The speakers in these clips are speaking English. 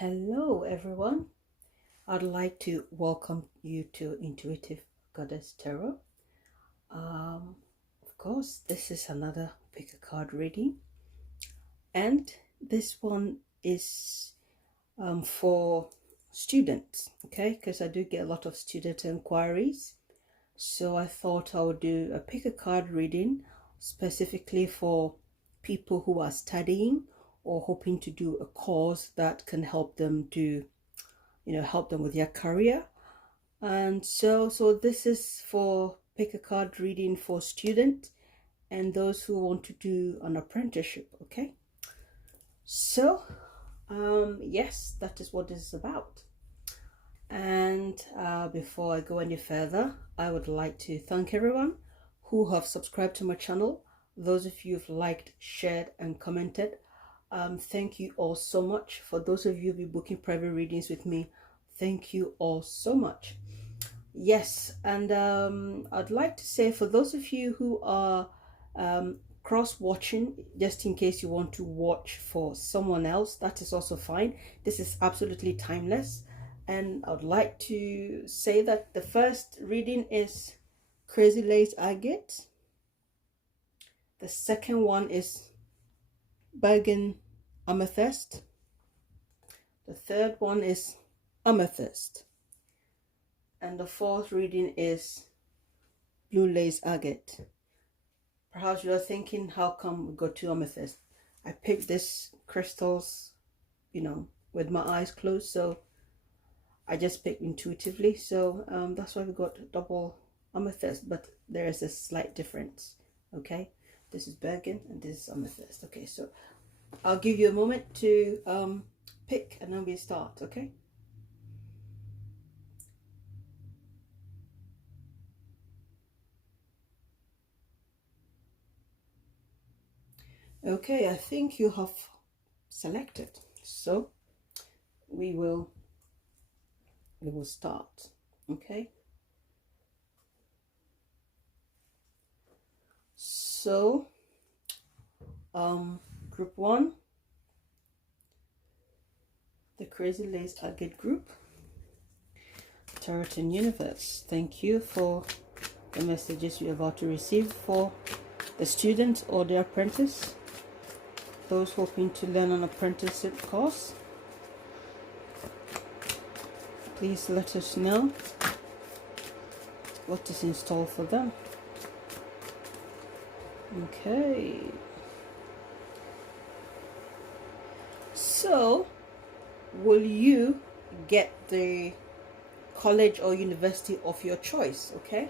Hello everyone. I'd like to welcome you to Intuitive Goddess Tarot. Of course, this is another pick a card reading, and this one is for students, okay? Because I do get a lot of student inquiries, so I thought I would do a pick a card reading specifically for people who are studying or hoping to do a course that can help them do, help them with their career. And so this is for pick a card reading for students and those who want to do an apprenticeship. Okay, so yes, that is what this is about. And before I go any further, I would like to thank everyone who have subscribed to my channel. Those of you who've liked, shared and commented, thank you all so much. For those of you who've been booking private readings with me, thank you all so much. Yes, and I'd like to say, for those of you who are cross-watching, just in case you want to watch for someone else, that is also fine. This is absolutely timeless. And I'd like to say that the first reading is crazylaceagate. The second one is brandenburgamethyst. The third one is amethyst. And the fourth reading is bluelaceagate. Perhaps you're thinking, how come we got two amethyst? I picked these crystals, with my eyes closed, so I just picked intuitively. So that's why we got double amethyst, but there is a slight difference. Okay, this is bergen and this is amethyst. Okay, so I'll give you a moment to pick and then we start. Okay. Okay, I think you have selected, so we will start. Okay, so group 1, the crazylaceagate group. Tarot and Universe, thank you for the messages you're about to receive for the student or the apprentice, those hoping to learn an apprenticeship course. Please let us know what is in store for them. Okay, so will you get the college or university of your choice? Okay,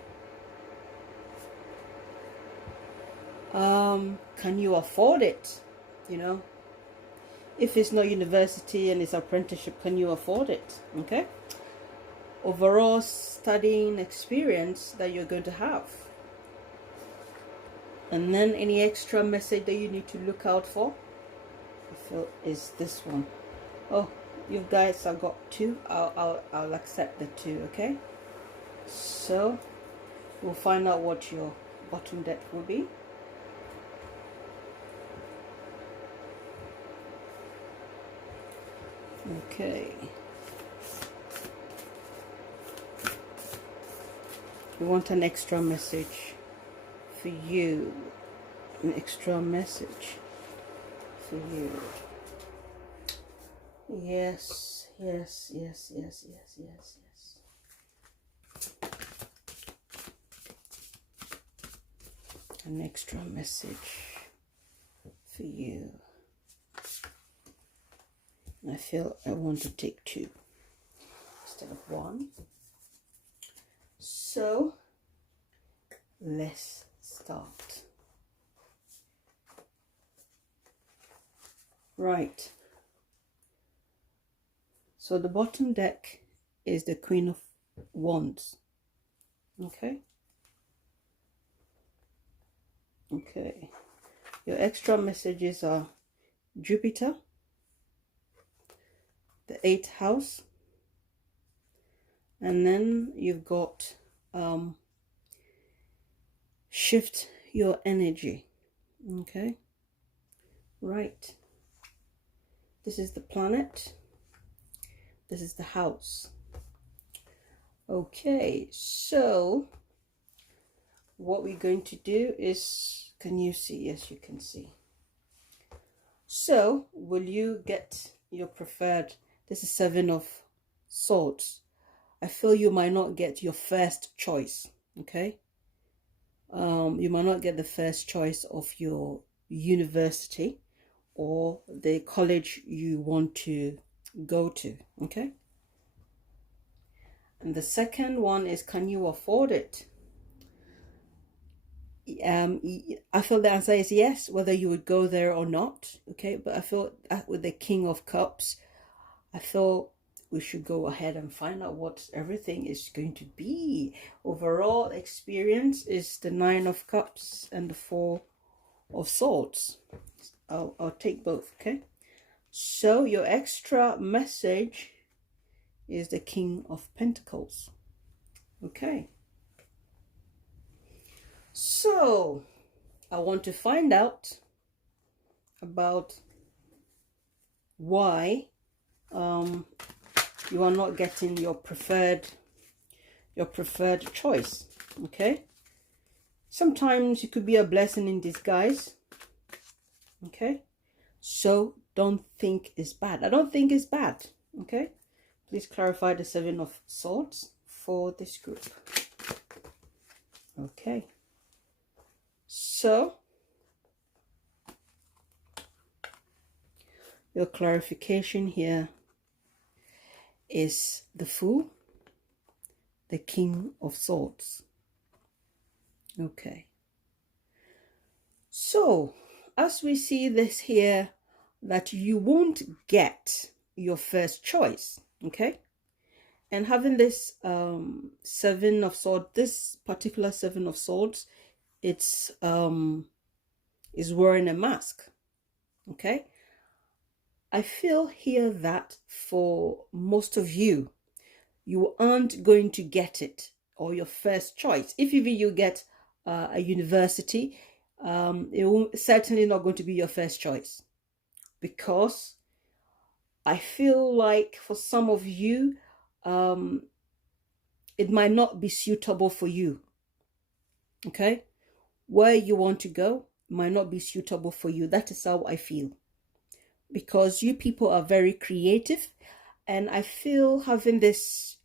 can you afford it? If it's not university and it's apprenticeship, can you afford it? Okay, overall studying experience that you're going to have, and then any extra message that you need to look out for, I feel, is this one. Oh, you guys have got two. I'll accept the two. Okay, so we'll find out what your bottom deck will be. Okay, we want an extra message for you. An extra message for you. Yes, yes, yes, yes, yes, yes, yes. An extra message for you. I feel I want to take 2 instead of 1. So let's start. Right. So the bottom deck is the Queen of Wands. Okay. Okay. Your extra messages are Jupiter, the 8th house, and then you've got shift your energy. Okay, right, this is the planet, This is the house. Okay, so what we're going to do is, can you see? Yes, you can see. So will you get your preferred? This is 7 of Swords. I feel you might not get your first choice. Okay, you might not get the first choice of your university or the college you want to go to. Okay, and the second one is, can you afford it? I feel the answer is yes, whether you would go there or not. Okay, but I feel that with the King of Cups, I feel we should go ahead and find out what everything is going to be. Overall experience is the 9 of Cups and the 4 of Swords. I'll take both. Okay, so your extra message is the King of Pentacles. Okay, so I want to find out about why you are not getting your preferred choice. Okay, sometimes it could be a blessing in disguise. Okay, so don't think it's bad. I don't think it's bad. Okay, please clarify the 7 of Swords for this group. Okay, so your clarification here is the Fool, the King of Swords. Okay, so as we see this here, that you won't get your first choice. Okay, and having this 7 of Swords, this particular 7 of Swords, it's is wearing a mask. Okay, I feel here that for most of you, you aren't going to get it, or your first choice. If even you get a university, it won't, certainly not going to be your first choice, because I feel like for some of you, it might not be suitable for you. Okay, where you want to go might not be suitable for you. That is how I feel, because you people are very creative, and I feel having this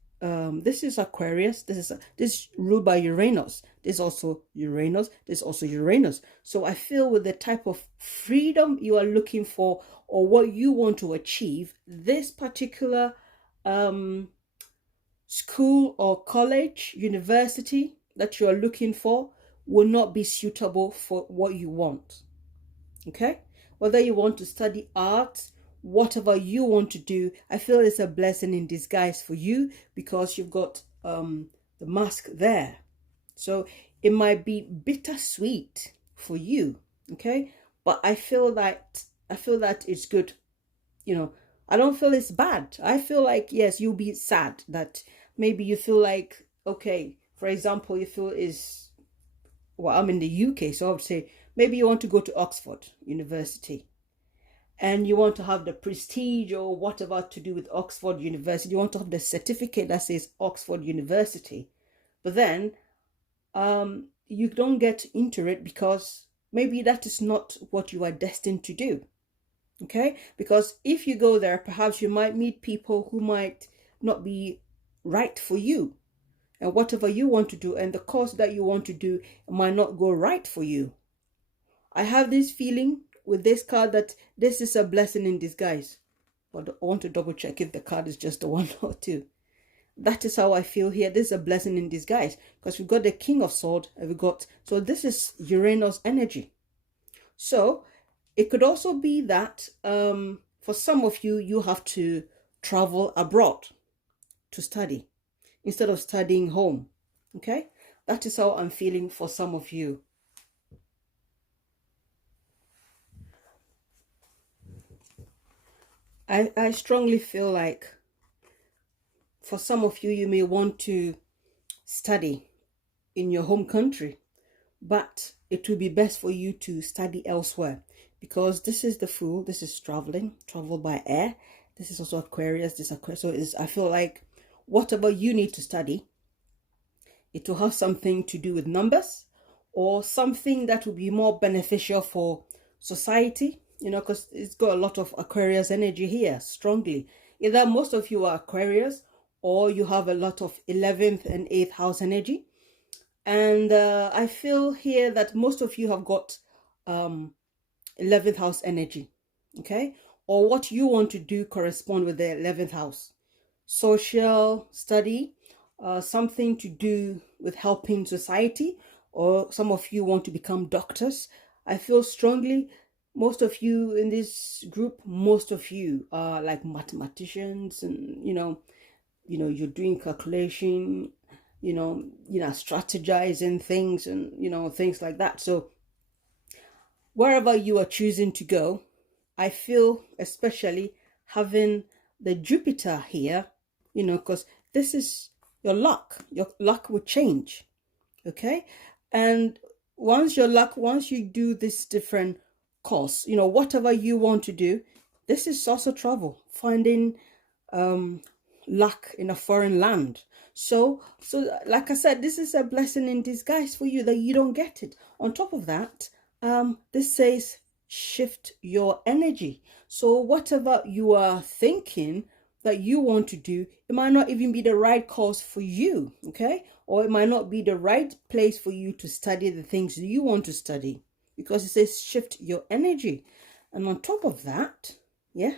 this is Aquarius, this ruled by Uranus, this is also Uranus, this is also Uranus. So I feel with the type of freedom you are looking for, or what you want to achieve, this particular school or college, university that you are looking for will not be suitable for what you want. Okay, whether you want to study art, whatever you want to do, I feel it's a blessing in disguise for you, because you've got the mask there. So it might be bittersweet for you. Okay, but I feel that it's good. You know, I don't feel it's bad. I feel like, yes, you'll be sad that maybe you feel like, okay, for example, you feel is, well, I'm in the UK, so I would say maybe you want to go to Oxford University, and you want to have the prestige or whatever to do with Oxford University. You want to have the certificate that says Oxford University, but then you don't get into it because maybe that is not what you are destined to do. Okay, because if you go there, perhaps you might meet people who might not be right for you, and whatever you want to do and the course that you want to do might not go right for you. I have this feeling with this card that this is a blessing in disguise, but I want to double check if the card is just the 1 or 2. That is how I feel here. This is a blessing in disguise, because we've got the King of Swords, and we got, so this is Uranus energy. So it could also be that for some of you, you have to travel abroad to study instead of studying home. Okay, that is how I'm feeling for some of you. I strongly feel like for some of you, you may want to study in your home country, but it will be best for you to study elsewhere, because this is the Fool. This is travel by air. This is also Aquarius. This Aquarius. So I feel like whatever you need to study, it will have something to do with numbers or something that will be more beneficial for society, because it's got a lot of Aquarius energy here strongly. Either most of you are Aquarius or you have a lot of 11th and 8th house energy. And I feel here that most of you have got 11th house energy, okay? Or what you want to do correspond with the 11th house. Social study, something to do with helping society, or some of you want to become doctors. I feel strongly most of you in this group, most of you are like mathematicians, and you're doing calculation, strategizing things, and things like that. So wherever you are choosing to go, I feel especially having the Jupiter here, because this is your luck. Your luck will change, okay? And once you do this different course, whatever you want to do, this is also travel, finding luck in a foreign land. So like I said, this is a blessing in disguise for you that you don't get it. On top of that, this says shift your energy. So whatever you are thinking that you want to do, it might not even be the right course for you, okay? Or it might not be the right place for you to study the things you want to study, because it says shift your energy. And on top of that, yeah,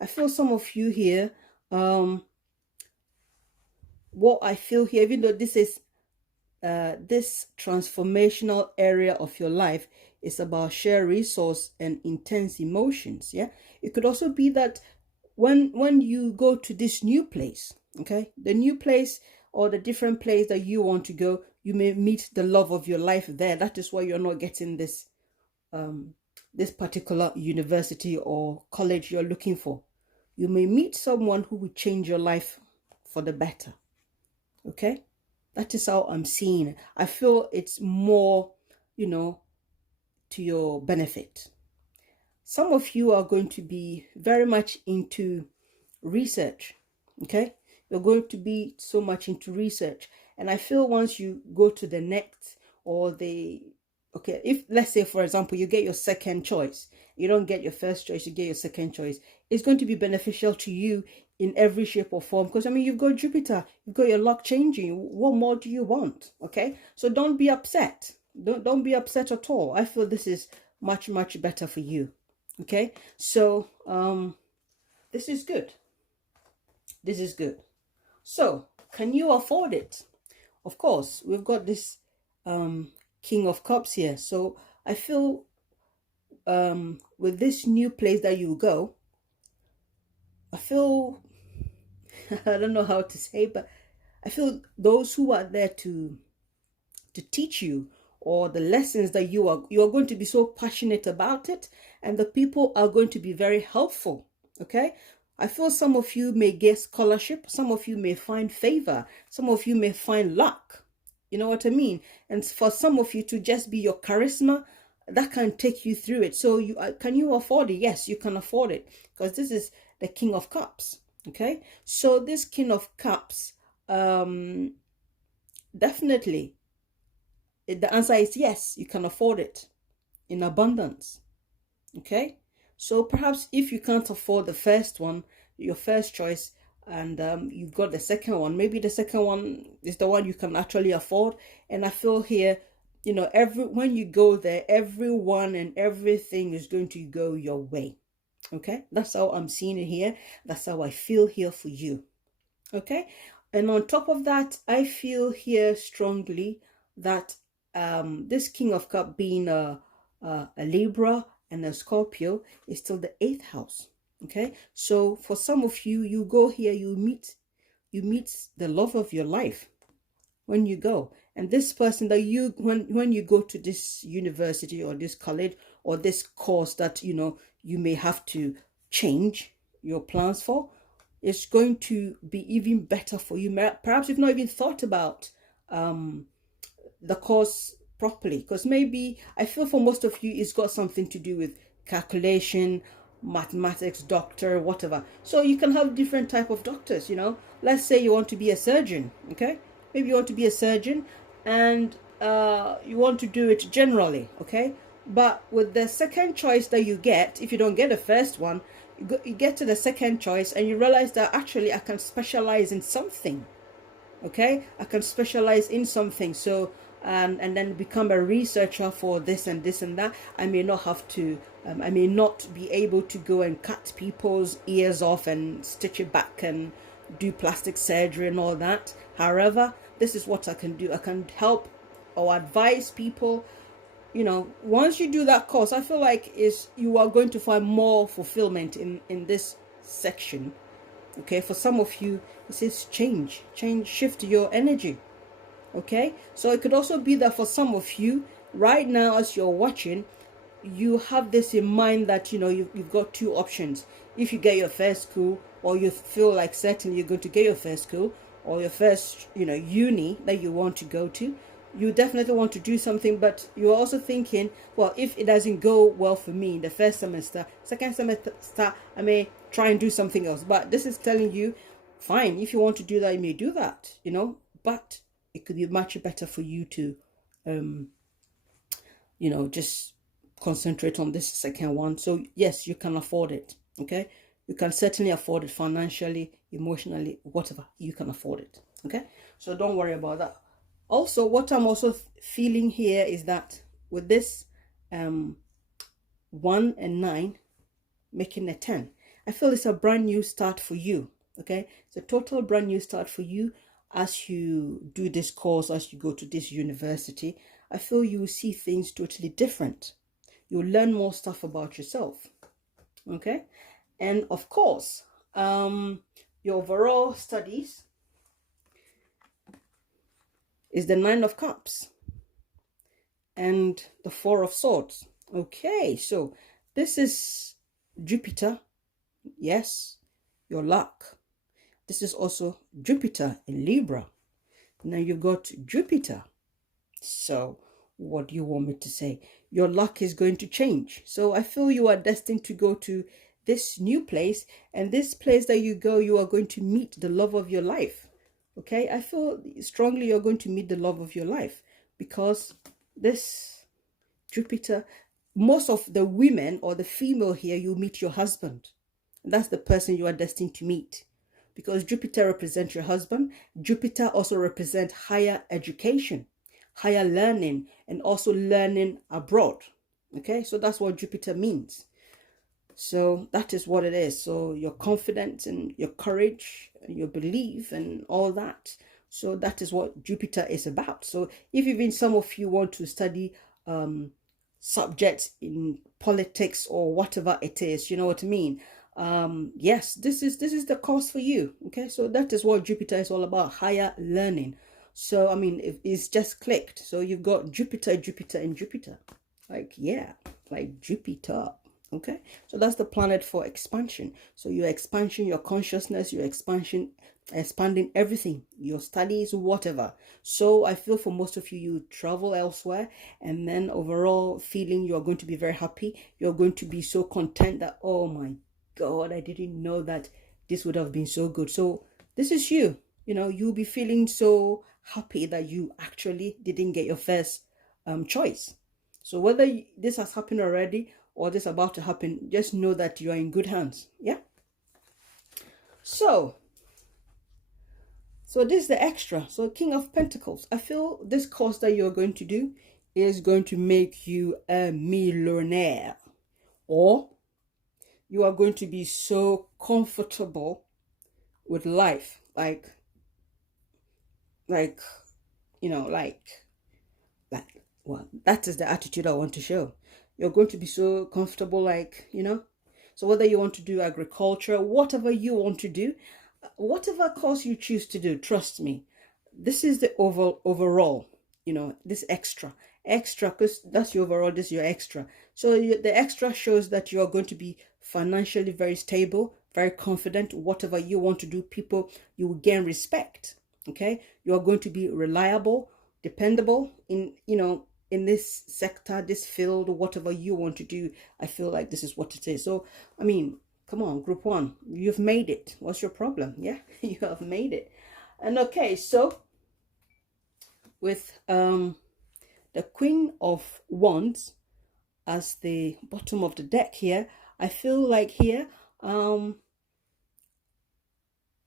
I feel some of you here, what I feel here, even though this is this transformational area of your life is about shared resource and intense emotions. Yeah, it could also be that when you go to this new place, okay, the new place or the different place that you want to go, you may meet the love of your life there. That is why you're not getting this this particular university or college you're looking for. You may meet someone who will change your life for the better. Okay, that is how I'm seeing it. I feel it's more, to your benefit. Some of you are going to be very much into research, okay? You're going to be so much into research. And I feel once you go to the next okay, if let's say, for example, you get your second choice, you don't get your first choice, you get your second choice, it's going to be beneficial to you in every shape or form, because you've got Jupiter, you've got your luck changing. What more do you want? Okay, so don't be upset. Don't be upset at all. I feel this is much better for you. Okay, so this is good. This is good. So can you afford it? Of course, we've got this King of Cups here. So I feel with this new place that you go, I feel I don't know how to say, but I feel those who are there to teach you, or the lessons that you are going to be so passionate about it, and the people are going to be very helpful. Okay, I feel some of you may get scholarship, some of you may find favor, some of you may find luck. You know what I mean? And for some of you to just be your charisma, that can take you through it. So can you afford it? Yes, you can afford it, because this is the King of Cups. Okay, so this King of Cups, definitely the answer is yes, you can afford it in abundance. Okay, so perhaps if you can't afford the first one, your first choice, and you've got the second one, maybe the second one is the one you can actually afford. And I feel here, when you go there, everyone and everything is going to go your way. Okay, that's how I'm seeing it here. That's how I feel here for you. Okay, and on top of that, I feel here strongly that this King of Cup being a Libra and a Scorpio is still the 8th house. Okay, so for some of you, you go here, you meet the love of your life when you go. And this person that when you go to this university or this college or this course that you may have to change your plans for, it's going to be even better for you. Perhaps you've not even thought about the course properly, because maybe I feel for most of you it's got something to do with calculation, mathematics doctor, whatever. So you can have different type of doctors, you know. Let's say you want to be a surgeon, okay? Maybe you want to be a surgeon, and you want to do it generally, okay? But with the second choice that you get, if you don't get the first one, you get to the second choice and you realize that actually I can specialize in something, okay? I can specialize in something. So and then become a researcher for this and this and that. I may not have to I may not be able to go and cut people's ears off and stitch it back and do plastic surgery and all that. However, this is what I can do. I can help or advise people. You know, once you do that course, I feel like you are going to find more fulfillment in this section. Okay, for some of you, it says change, shift your energy. Okay, so it could also be that for some of you right now, as you're watching, you have this in mind that, you know, you've got two options. If you get your first school, or you feel like certainly you're going to get your first school, or your first, you know, uni that you want to go to, you definitely want to do something, but you're also thinking, well, if it doesn't go well for me in the first semester, second semester, I may try and do something else. But this is telling you, fine, if you want to do that, you may do that, you know, but it could be much better for you to, you know, just concentrate on this second one. So yes, you can afford it, okay? You can certainly afford it financially, emotionally, whatever, you can afford it, okay? So don't worry about that. Also, what I'm also feeling here is that with this 1 and 9 making a 10, I feel it's a brand new start for you, okay? It's a total brand new start for you as you do this course, as you go to this university. I feel you will see things totally different. You'll learn more stuff about yourself, okay? And of course, your overall studies is the 9 of Cups and the 4 of Swords. Okay, so this is Jupiter. Yes, your luck. This is also Jupiter in Libra. Now you've got Jupiter. So what do you want me to say? Your luck is going to change. So I feel you are destined to go to this new place, and this place that you go, you are going to meet the love of your life. Okay, I feel strongly you're going to meet the love of your life, because this Jupiter, most of the women or the female here, you meet your husband. That's the person you are destined to meet, because Jupiter represents your husband. Jupiter also represents higher education, higher learning, and also learning abroad. Okay, so that's what Jupiter means. So that is what it is. So your confidence and your courage and your belief and all that. So that is what Jupiter is about. So if even some of you want to study subjects in politics or whatever it is, you know what I mean? Yes, this is the course for you. Okay, so that is what Jupiter is all about, higher learning. So I mean, it's just clicked. So you've got Jupiter, Jupiter, and Jupiter. Like, yeah, like Jupiter. Okay, so that's the planet for expansion. So your expansion, your consciousness, your expansion, expanding everything, your studies, whatever. So I feel for most of you, you travel elsewhere, and then overall feeling you're going to be very happy. You're going to be so content that, oh my God, I didn't know that this would have been so good. So this is you. You know, you'll be feeling so happy that you actually didn't get your first choice. So whether this has happened already or this about to happen, just know that you are in good hands. Yeah. So this is the extra. So King of Pentacles. I feel this course that you're going to do is going to make you a millionaire, or you are going to be so comfortable with life, like you know, well, that is the attitude I want to show. You're going to be so comfortable, like, you know. So whether you want to do agriculture, whatever you want to do, whatever course you choose to do, trust me, this is the overall, you know, this extra, because that's your overall, this is your extra. So the extra shows that you are going to be financially very stable, very confident. Whatever you want to do, people, you will gain respect. Okay, you are going to be reliable, dependable in, you know, in this sector, this field, whatever you want to do, I feel like this is what it is. So, I mean, come on, group one, you've made it. What's your problem? Yeah, you have made it. And okay, so with the Queen of Wands as the bottom of the deck here, I feel like here,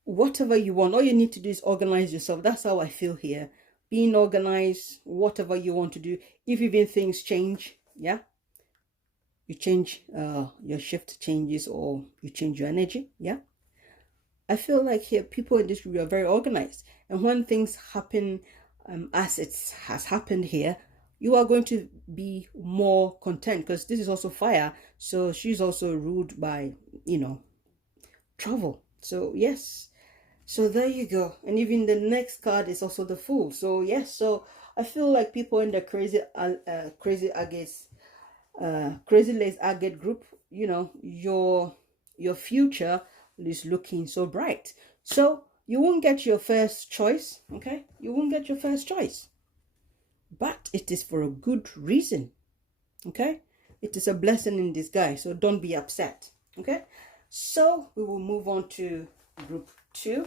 whatever you want, all you need to do is organize yourself. That's how I feel here. Being organized, whatever you want to do. If even things change, yeah, you change, your shift changes, or you change your energy, yeah. I feel like here people in this group are very organized, and when things happen, as it has happened here, you are going to be more content, because this is also fire, so she's also ruled by, you know, travel. So yes, so there you go. And even the next card is also the Fool. So yes, so I feel like people in the crazylaceagate group, you know, your future is looking so bright. So you won't get your first choice, okay? You won't get your first choice, but it is for a good reason, okay? It is a blessing in disguise, so don't be upset, okay? So we will move on to group 2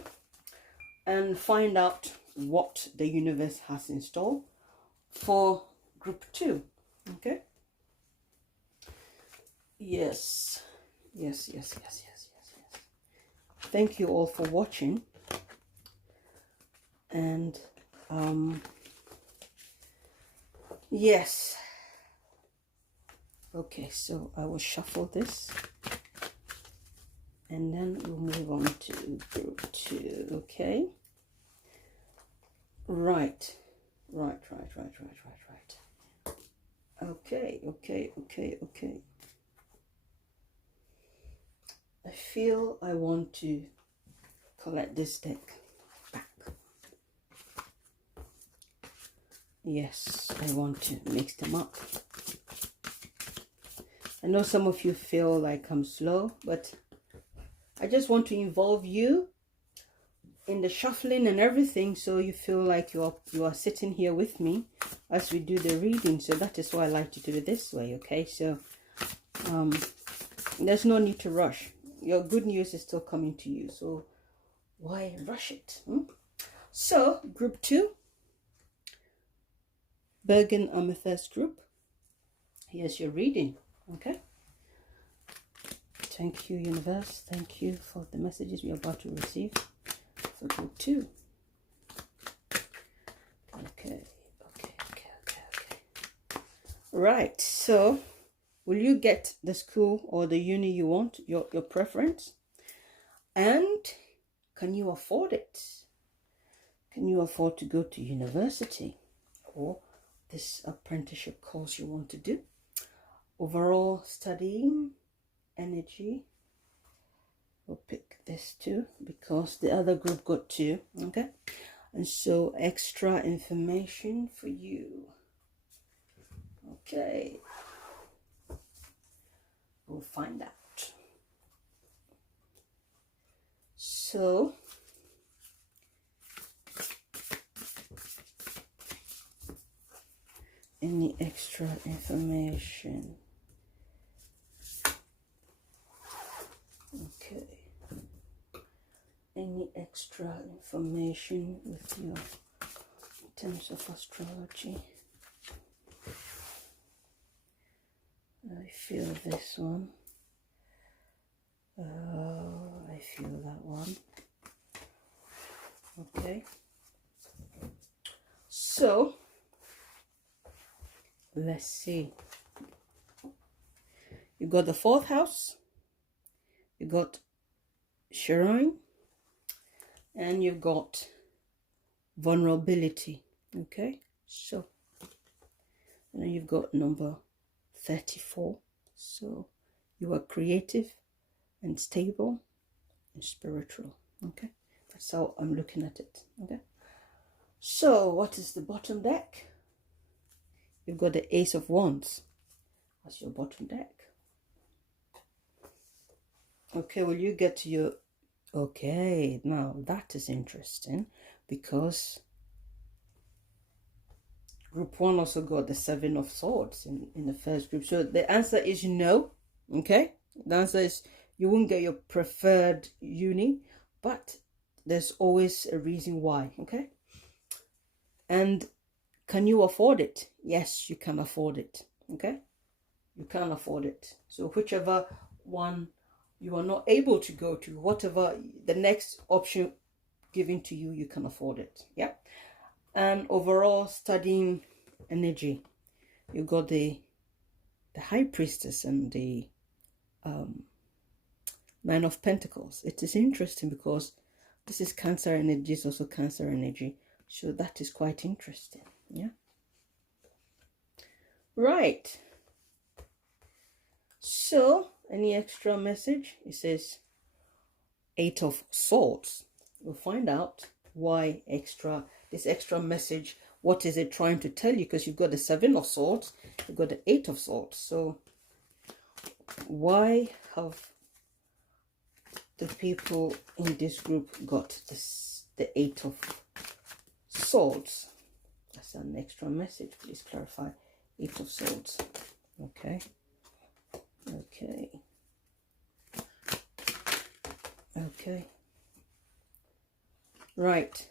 and find out what the universe has in store for group 2, okay? Yes. Thank you all for watching. And yes. Okay, so I will shuffle this, and then we'll move on to group 2, okay? Right. Okay. I feel I want to collect this deck back. Yes, I want to mix them up. I know some of you feel like I'm slow, but I just want to involve you in the shuffling and everything, so you feel like you are sitting here with me as we do the reading. So that is why I like to do it this way, okay? So there's no need to rush. Your good news is still coming to you, so why rush it? So group 2, Bergen Amethyst group, here's your reading, okay? Thank you, universe. Thank you for the messages we are about to receive for group 2. Okay. Right, so will you get the school or the uni you want, your preference? And can you afford it? Can you afford to go to university or this apprenticeship course you want to do? Overall studying, energy. We'll pick this too because the other group got 2, okay? And so extra information for you. Okay. We'll find out. So any extra information? Okay. Any extra information with you in terms of astrology? I feel this one. I feel that one. Okay. So let's see. You got the 4th house. You got Chiron, and you've got vulnerability. Okay, so and then you've got number 34. So you are creative and stable and spiritual. Okay, that's how I'm looking at it. Okay, so what is the bottom deck? You've got the Ace of Wands as your bottom deck. Okay, will you get to your... Okay, now that is interesting because Group 1 also got the 7 of Swords in the first group. So the answer is no. Okay, the answer is you won't get your preferred uni, but there's always a reason why. Okay, and can you afford it? Yes, you can afford it. Okay, you can afford it. So whichever one you are not able to go to, whatever the next option given to you, you can afford it. Yeah. And overall, studying energy, you got the High Priestess and the 9 of Pentacles. It is interesting because this is Cancer energy, is also Cancer energy, so that is quite interesting. Yeah, right. So any extra message? It says 8 of Swords. We'll find out why this extra message. What is it trying to tell you? Because you've got the 7 of Swords, you've got the 8 of Swords. So why have the people in this group got the 8 of Swords? That's an extra message. Please clarify. 8 of Swords. Okay. Okay. Okay. Right.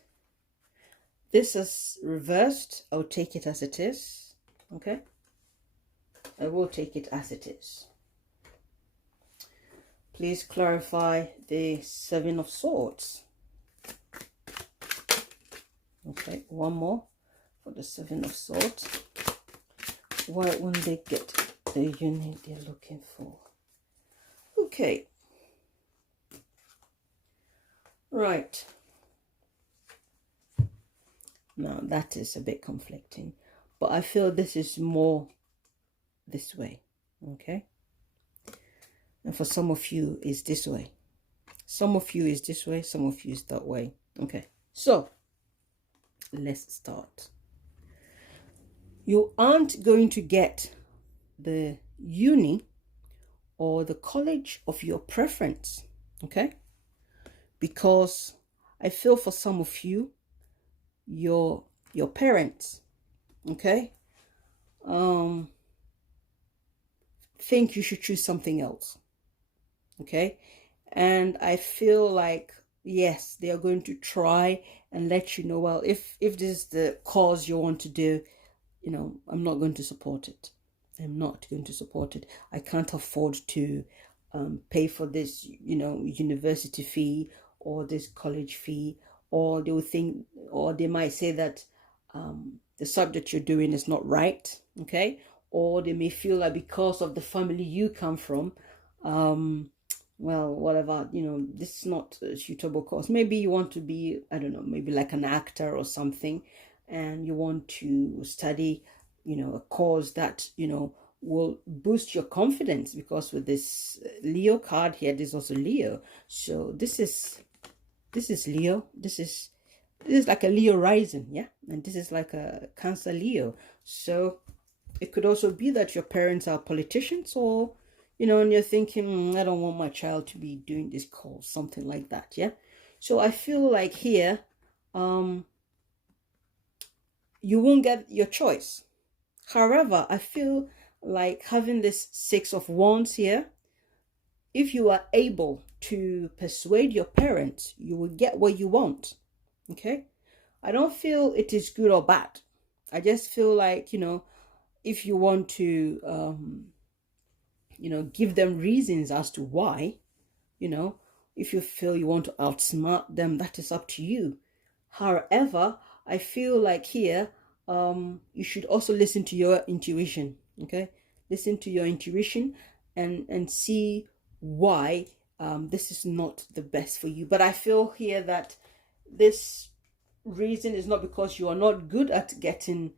This is reversed. I'll take it as it is. Okay. I will take it as it is. Please clarify the 7 of Swords. Okay, one more for the 7 of Swords. Why won't they get the unit they're looking for? Okay. Right. Now that is a bit conflicting, but I feel this is more this way. Okay. And for some of you is this way. Some of you is this way, some of you is that way. Okay. So let's start. You aren't going to get the uni or the college of your preference, okay? Because I feel for some of you, your parents, okay, think you should choose something else, okay? And I feel like, yes, they are going to try and let you know, well, if this is the cause you want to do, you know, I'm not going to support it. I'm not going to support it. I can't afford to pay for this, you know, university fee or this college fee, or they will think, or they might say that the subject you're doing is not right, okay? Or they may feel like because of the family you come from, well, whatever, you know, this is not a suitable course. Maybe you want to be, I don't know, maybe like an actor or something, and you want to study, you know, a course that, you know, will boost your confidence, because with this Leo card here, there's also Leo. So this is Leo. This is like a Leo rising, yeah? And this is like a Cancer Leo. So it could also be that your parents are politicians, or, you know, and you're thinking, I don't want my child to be doing this course, something like that, yeah? So I feel like here, you won't get your choice. However, I feel like having this 6 of Wands here, if you are able to persuade your parents, you will get what you want, okay? I don't feel it is good or bad. I just feel like, you know, if you want to, you know, give them reasons as to why, you know, if you feel you want to outsmart them, that is up to you. However, I feel like here, you should also listen to your intuition, okay? Listen to your intuition and see why this is not the best for you. But I feel here that this reason is not because you are not good at getting,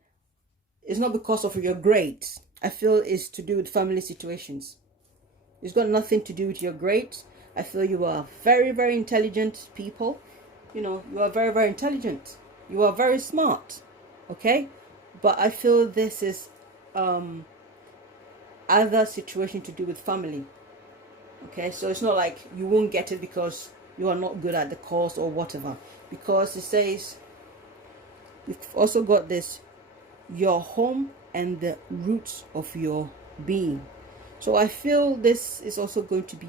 it's not because of your grades. I feel it's to do with family situations. It's got nothing to do with your grades. I feel you are very, very intelligent people. You know, you are very, very intelligent. You are very smart, okay? But I feel this is other situation to do with family, okay? So it's not like you won't get it because you are not good at the course or whatever, because it says we've also got this your home and the roots of your being. So I feel this is also going to be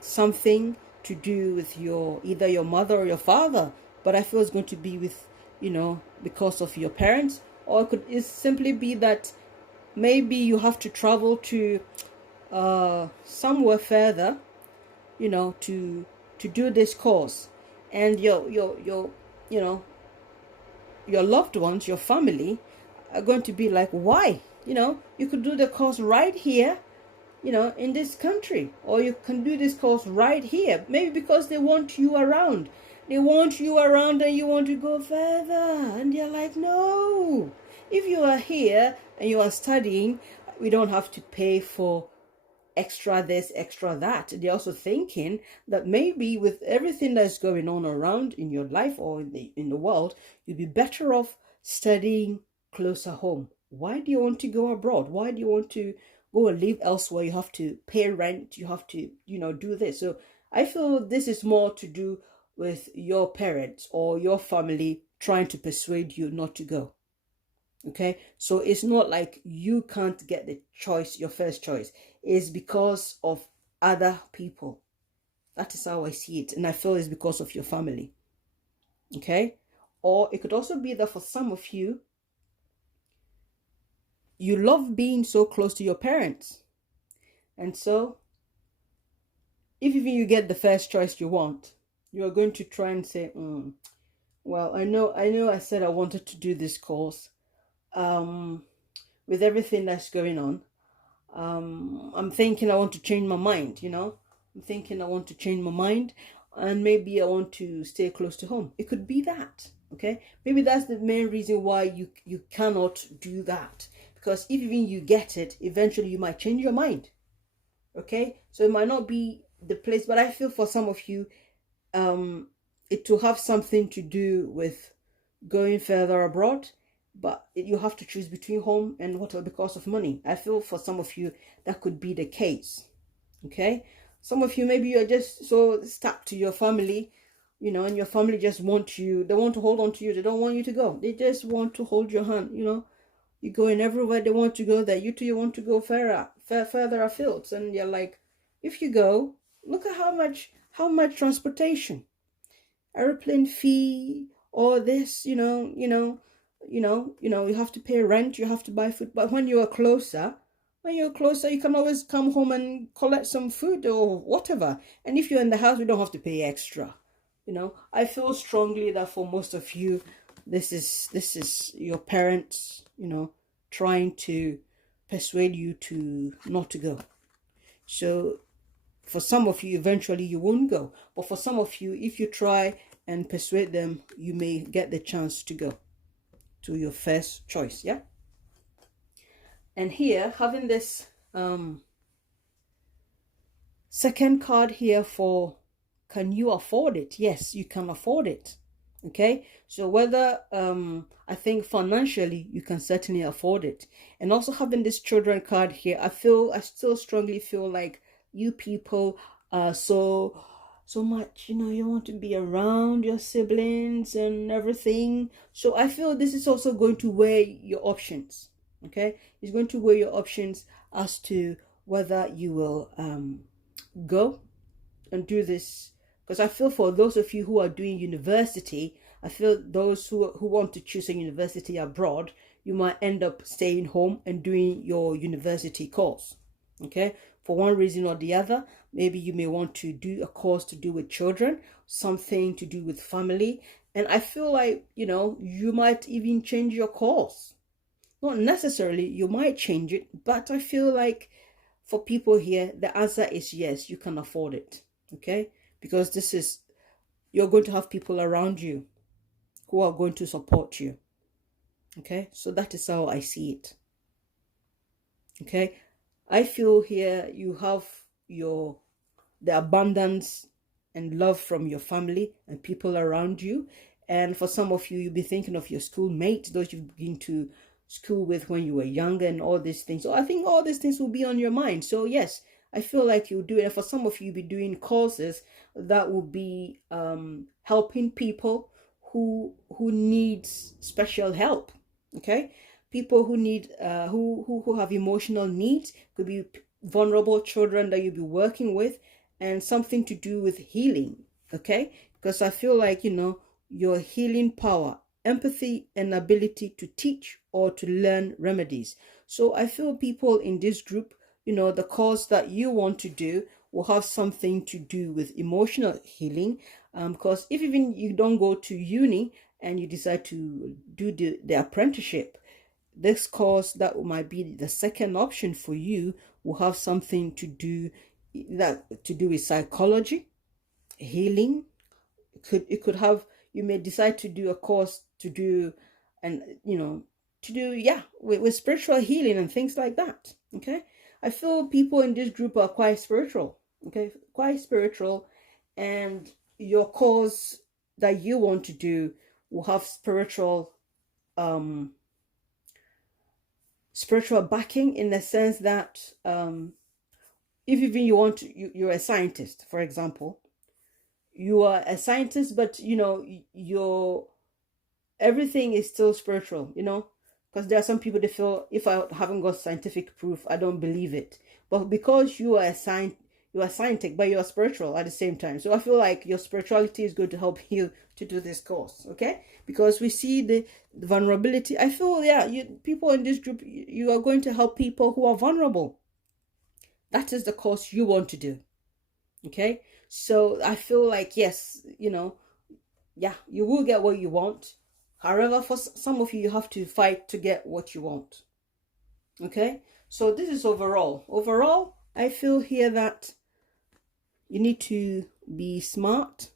something to do with your either your mother or your father, but I feel it's going to be with, because of your parents, or it simply be that maybe you have to travel to somewhere further, to do this course, and you know your loved ones, your family, are going to be like, why? You could do the course right here, in this country, or you can do this course right here. Maybe because they want you around. They want you around and you want to go further. And they're like, no. If you are here and you are studying, we don't have to pay for extra this, extra that. They're also thinking that maybe with everything that's going on around in your life or in the world, you'd be better off studying closer home. Why do you want to go abroad? Why do you want to go and live elsewhere? You have to pay rent, you have to, do this. So I feel this is more to do with your parents or your family trying to persuade you not to go. Okay, so it's not like you can't get the choice, your first choice. It's because of other people. That is how I see it, and I feel it's because of your family. Okay, or it could also be that for some of you, you love being so close to your parents, and so if even you get the first choice you want, you are going to try and say, well, I know I said I wanted to do this course, with everything that's going on, I'm thinking I want to change my mind, I'm thinking I want to change my mind, and maybe I want to stay close to home. It could be that, okay? Maybe that's the main reason why you cannot do that, because if even you get it, eventually you might change your mind, okay? So it might not be the place, but I feel for some of you, it will have something to do with going further abroad, but you have to choose between home and whatever because of money. I feel for some of you that could be the case, okay? Some of you, maybe you're just so stuck to your family, and your family just want you, they want to hold on to you, they don't want you to go, they just want to hold your hand, you're going everywhere they want to go there, you too, you want to go further afield, and you're like, if you go, look at how much transportation, airplane fee, or this, you have to pay rent, you have to buy food. But when you're closer, you can always come home and collect some food or whatever. And if you're in the house, you don't have to pay extra. I feel strongly that for most of you, this is your parents, trying to persuade you to not to go. So for some of you, eventually you won't go. But for some of you, if you try and persuade them, you may get the chance to go to your first choice, yeah? And here, having this second card here for, can you afford it? Yes, you can afford it, okay? So whether, I think financially, you can certainly afford it. And also having this children card here, I still strongly feel like you people are so much, you want to be around your siblings and everything. So I feel this is also going to weigh your options, okay? It's going to weigh your options as to whether you will go and do this. Because I feel for those of you who are doing university, I feel those who want to choose a university abroad, you might end up staying home and doing your university course, okay? For one reason or the other, maybe you may want to do a course to do with children, something to do with family. And I feel like, you might even change your course. Not necessarily, you might change it, but I feel like for people here, the answer is yes, you can afford it, okay? Because you're going to have people around you who are going to support you, okay? So that is how I see it, okay? I feel here you have the abundance and love from your family and people around you. And for some of you, you'll be thinking of your schoolmates, those you've been to school with when you were younger, and all these things. So I think all these things will be on your mind. So yes, I feel like you'll do it. And for some of you, you'll be doing courses that will be helping people who needs special help. Okay, people who need who have emotional needs, could be vulnerable children that you'll be working with, and something to do with healing. Okay, because I feel like, your healing power, empathy, and ability to teach or to learn remedies. So I feel people in this group, the course that you want to do will have something to do with emotional healing. Because if even you don't go to uni and you decide to do the apprenticeship, this course that might be the second option for you will have something to do with psychology, healing. It could have, you may decide to do a course to do, and to do, yeah, with spiritual healing and things like that. Okay, I feel people in this group are quite spiritual. Okay, quite spiritual, and your course that you want to do will have spiritual backing, in the sense that, if even you want to, you're a scientist, for example. You are a scientist, but your everything is still spiritual, because there are some people, they feel, if I haven't got scientific proof, I don't believe it. But because you are scientific, but you are spiritual at the same time. So I feel like your spirituality is going to help you to do this course. Okay, because we see the vulnerability. I feel, yeah, people in this group, you are going to help people who are vulnerable. That is the course you want to do. Okay, so I feel like, yes, yeah, you will get what you want. However, for some of you, you have to fight to get what you want. Okay, so this is overall I feel here that you need to be smart.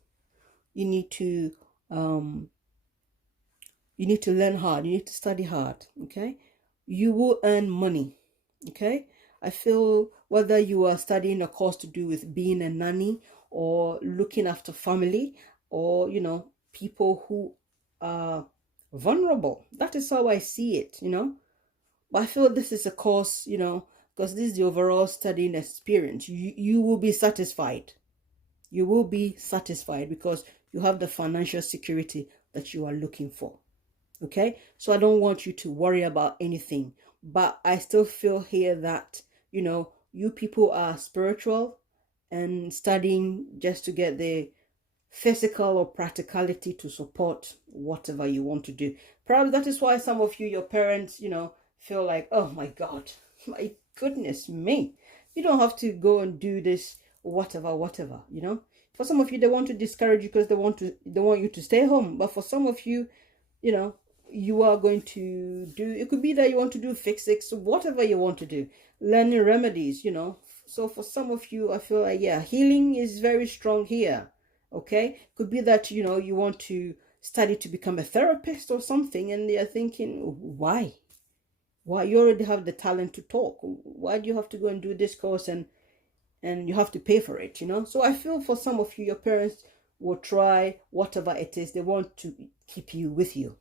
You need to learn hard. You need to study hard. Okay, you will earn money. Okay, I feel whether you are studying a course to do with being a nanny, or looking after family, or people who are vulnerable, that is how I see it. But I feel this is a course, because this is the overall studying experience. You will be satisfied. You will be satisfied because you have the financial security that you are looking for. Okay, so I don't want you to worry about anything, but I still feel here that you people are spiritual and studying just to get the physical or practicality to support whatever you want to do. Probably that is why some of you, your parents, feel like, oh my God, my goodness me, you don't have to go and do this, whatever. For some of you, they want to discourage you because they want you to stay home. But for some of you, you are going to do, it could be that you want to do physics, whatever you want to do, learning remedies. So for some of you, I feel like, yeah, healing is very strong here. Okay, could be that you want to study to become a therapist or something, and they are thinking, why you already have the talent to talk, why do you have to go and do this course, and you have to pay for it? So I feel for some of you, your parents will try whatever it is, they want to keep you with you.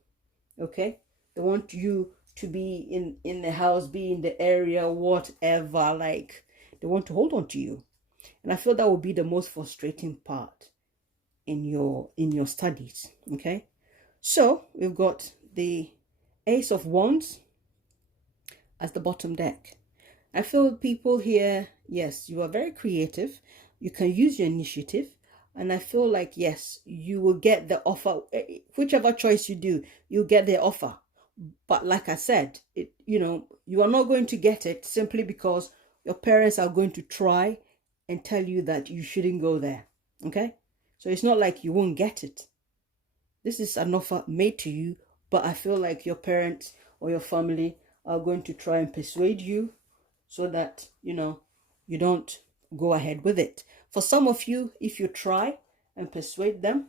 Okay, they want you to be in the house, be in the area, whatever, like they want to hold on to you. And I feel that will be the most frustrating part in your studies. Okay, so we've got the Ace of Wands as the bottom deck. I feel people here, yes, you are very creative, you can use your initiative, and I feel like, yes, you will get the offer. Whichever choice you do, you'll get the offer. But like I said, you are not going to get it simply because your parents are going to try and tell you that you shouldn't go there. Okay, so it's not like you won't get it. This is an offer made to you, but I feel like your parents or your family are going to try and persuade you so that you don't go ahead with it. For some of you, if you try and persuade them,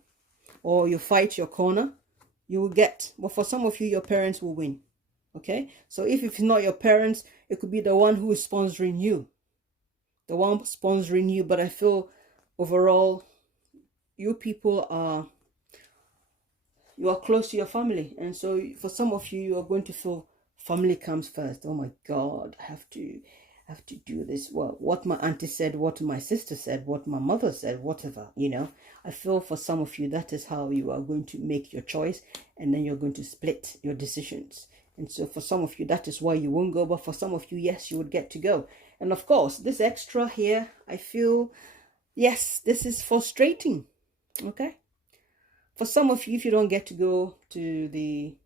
or you fight your corner, you will get. But for some of you, your parents will win. Okay, so if it's not your parents, it could be the one who is sponsoring you, but I feel overall you people are close to your family, and so for some of you, you are going to feel family comes first. Oh my God, I have to do this. Well, what my auntie said, what my sister said, what my mother said, whatever, I feel for some of you, that is how you are going to make your choice, and then you're going to split your decisions. And so for some of you, that is why you won't go. But for some of you, yes, you would get to go. And of course, this extra here, I feel, yes, this is frustrating. Okay. For some of you, if you don't get to go to the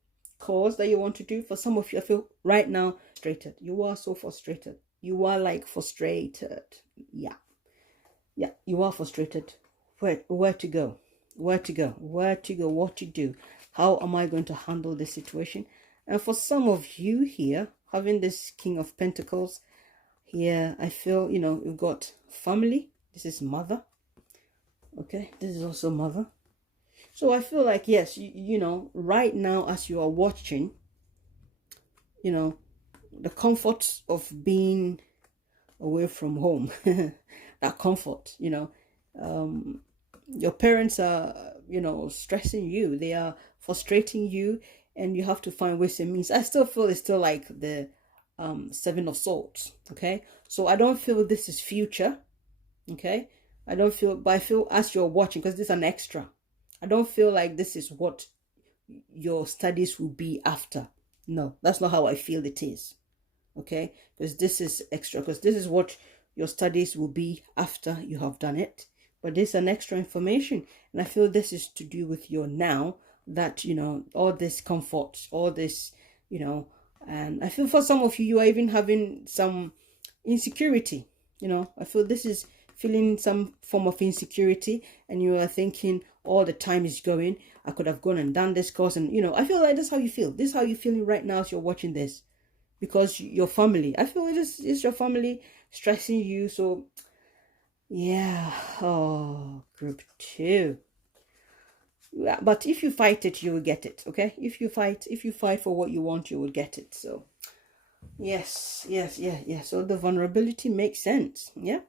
course that you want to do, for some of you, I feel right now frustrated. You are so frustrated. You are like frustrated. Yeah. Yeah, you are frustrated. Where to go? Where to go? Where to go? What to do? How am I going to handle this situation? And for some of you here, having this King of Pentacles here, I feel, you know, you've got family. This is mother. Okay, this is also mother. So I feel like, yes, you know, right now as you are watching, you know, the comfort of being away from home, that comfort, you know, your parents are, you know, stressing you. They are frustrating you, and you have to find ways and means. I still feel it's still like the Seven of Swords. Okay, so I don't feel this is future. Okay, I don't feel, but I feel as you're watching, because this is an extra, I don't feel like this is what your studies will be after. No, that's not how I feel it is. Okay, because this is extra, because this is what your studies will be after you have done it. But this is an extra information, and I feel this is to do with your now, that, you know, all this comfort, all this, you know, and I feel for some of you, you are even having some insecurity. You know, I feel this is feeling some form of insecurity, and you are thinking, all the time is going, I could have gone and done this course. And, you know, I feel like that's how you feel. This is how you're feeling right now as you're watching this, because your family, I feel it's your family stressing you. So yeah. Oh, group 2. Yeah, but if you fight it, you will get it. Okay, if you fight for what you want, you will get it. So yes. So the vulnerability makes sense. Yeah.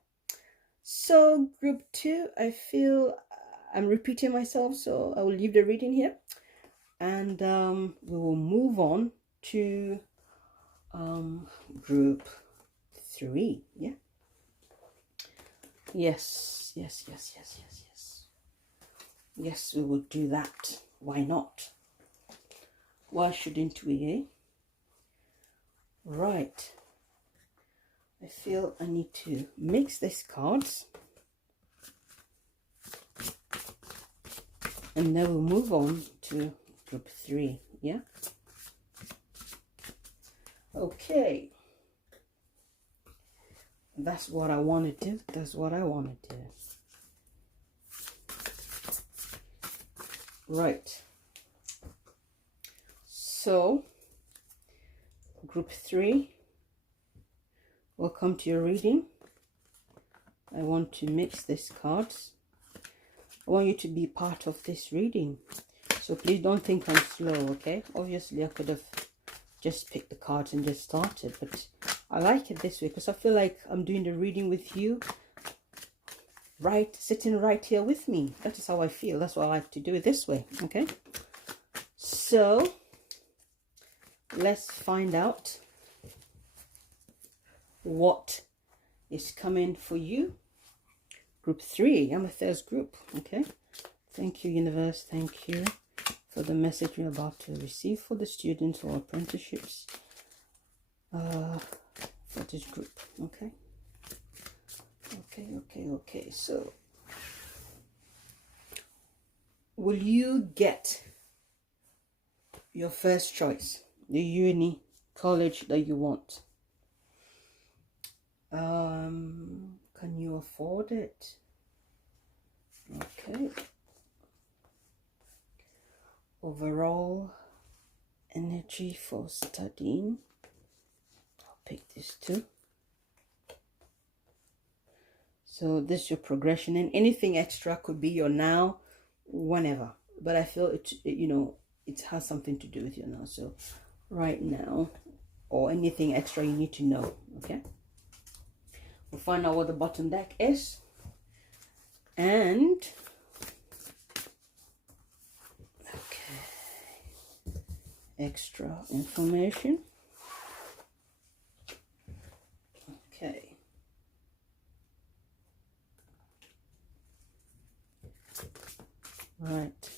So group 2, I feel I'm repeating myself, so I will leave the reading here, and we will move on to group 3. Yeah. Yes, we will do that. Why not? Why shouldn't we, eh? Right, I feel I need to mix these cards, and then we'll move on to group 3. Yeah. Okay, that's what I want to do. That's what I want to do. Right. So, group 3, welcome to your reading. I want to mix these cards. I want you to be part of this reading. So please don't think I'm slow, okay? Obviously, I could have just picked the cards and just started, but I like it this way because I feel like I'm doing the reading with you, right, sitting right here with me. That is how I feel. That's why I like to do it this way, okay? So let's find out what is coming for you. Group 3, amethyst group, okay? Thank you, universe. Thank you for the message you're about to receive for the students or apprenticeships for this group, okay? Okay. So, will you get your first choice, the uni college that you want? Can you afford it? Okay. Overall energy for studying. I'll pick this too. So this is your progression, and anything extra could be your now, whenever. But I feel it, you know, it has something to do with your now. So right now, or anything extra you need to know, okay? We'll find out what the bottom deck is. And okay, extra information. Okay. Right.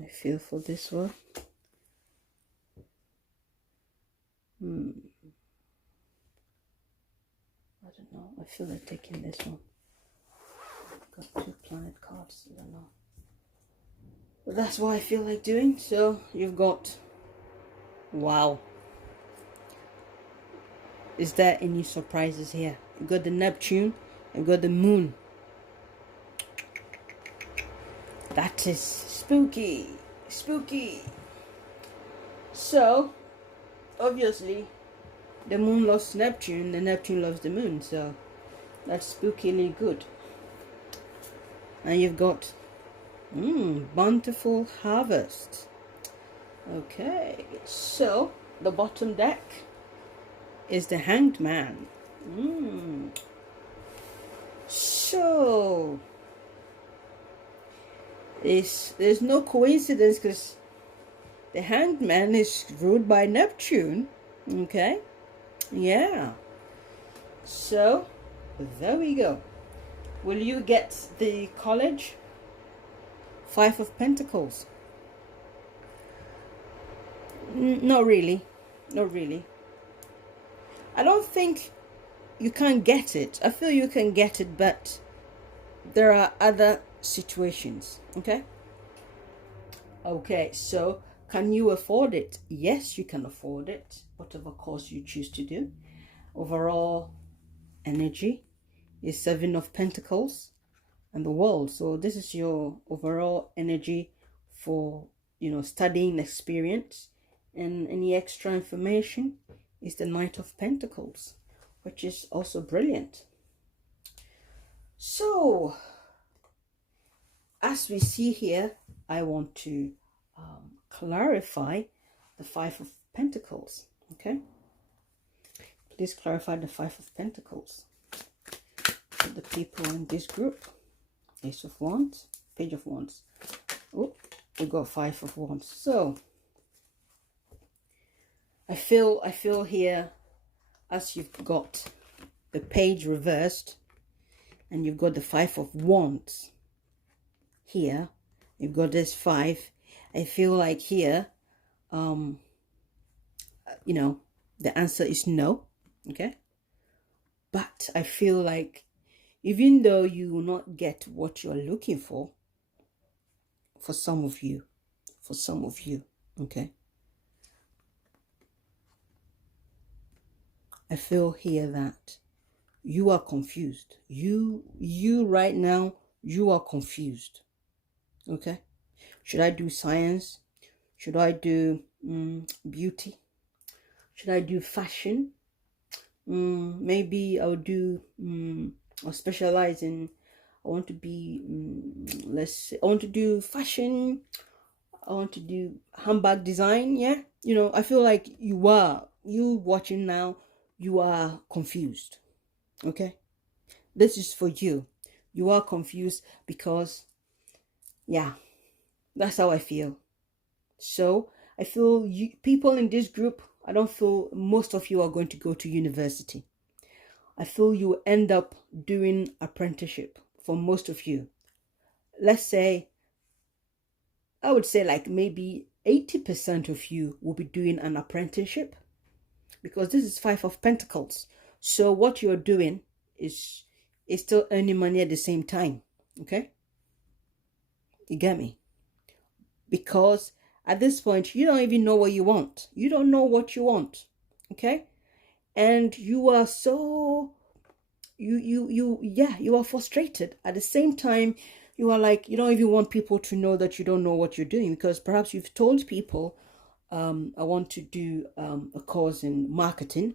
I feel for this one. I don't know. I feel like taking this one. I've got 2 planet cards. I don't know. But that's what I feel like doing. So you've got, wow. Is there any surprises here? You've got the Neptune. You've got the Moon. That is spooky. Spooky. So, obviously, the Moon loves Neptune. The Neptune loves the Moon. So, that's spookily good. And you've got bountiful harvest. Okay, so the bottom deck is the Hanged Man. So there's no coincidence, because the Hanged Man is ruled by Neptune. Okay, yeah. So there we go. Will you get the college? 5 of Pentacles. Not really. Not really. I don't think you can get it. I feel you can get it, but there are other situations. Okay? Okay, so can you afford it? Yes, you can afford it. Whatever course you choose to do. Overall energy is 7 of Pentacles and the World. So this is your overall energy for, studying experience. And any extra information is the Knight of Pentacles, which is also brilliant. So as we see here, I want to clarify the 5 of Pentacles. Okay, please clarify the 5 of Pentacles for the people in this group. Ace of Wands, Page of Wands. Oh, we got 5 of Wands. So I feel here, as you've got the page reversed and you've got the 5 of Wands here, you've got this 5. I feel like here, the answer is no. Okay, but I feel like even though you will not get what you're looking for some of you, okay, I feel here that you are confused. You right now, you are confused. Okay, should I do science? Should I do beauty? Should I do fashion? Maybe I'll do I'll specialize in, I want to be I want to do fashion. I want to do handbag design. Yeah, I feel like you watching now, you are confused. Okay, this is for you. You are confused because, yeah, that's how I feel. So I feel people in this group, I don't feel most of you are going to go to university. I feel you end up doing apprenticeship for most of you. Let's say, I would say like maybe 80% of you will be doing an apprenticeship, because this is 5 of Pentacles. So what you're doing is still earning money at the same time. Okay, you get me? Because at this point, you don't even know what you want. You don't know what you want. Okay, and you are so you are frustrated. At the same time, you are like, you don't even want people to know that you don't know what you're doing, because perhaps you've told people, I want to do a course in marketing,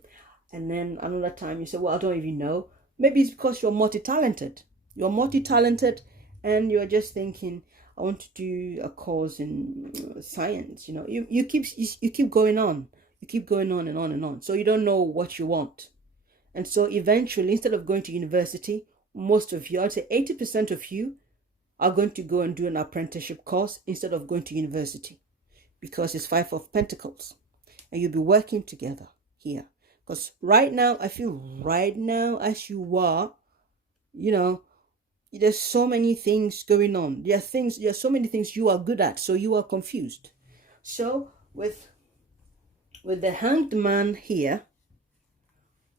and then another time you say, well, I don't even know. Maybe it's because you're multi-talented. And you're just thinking, I want to do a course in science. You keep going on. You keep going on and on and on. So you don't know what you want. And so eventually, instead of going to university, most of you, I'd say 80% of you, are going to go and do an apprenticeship course instead of going to university, because it's 5 of Pentacles. And you'll be working together here. Because right now, I feel right now, as you are, there's so many things going on. There are so many things you are good at, so you are confused. So with the Hanged Man here,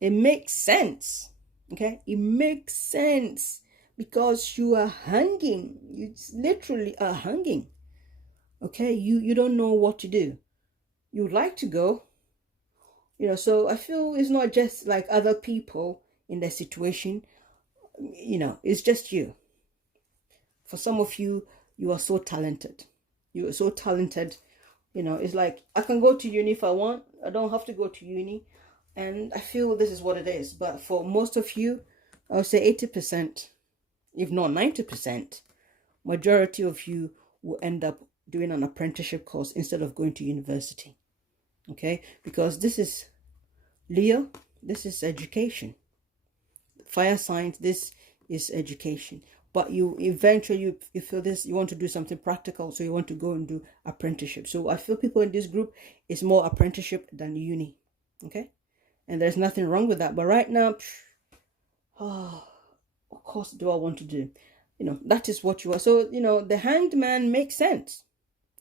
it makes sense. Okay, it makes sense because you are hanging. You literally are hanging. Okay, you don't know what to do. You would like to go, so I feel it's not just like other people in their situation. It's just you. For some of you, you are so talented. You are so talented. It's like I can go to uni if I want. I don't have to go to uni. And I feel this is what it is. But for most of you, I would say 80%, if not 90%, majority of you will end up doing an apprenticeship course instead of going to university. Okay? Because this is Leo, this is education. Fire signs, this is education. But you eventually you feel this, you want to do something practical, so you want to go and do apprenticeship. So I feel people in this group is more apprenticeship than uni. Okay? And there's nothing wrong with that. But right now, what course do I want to do? That is what you are. So, the Hanged Man makes sense.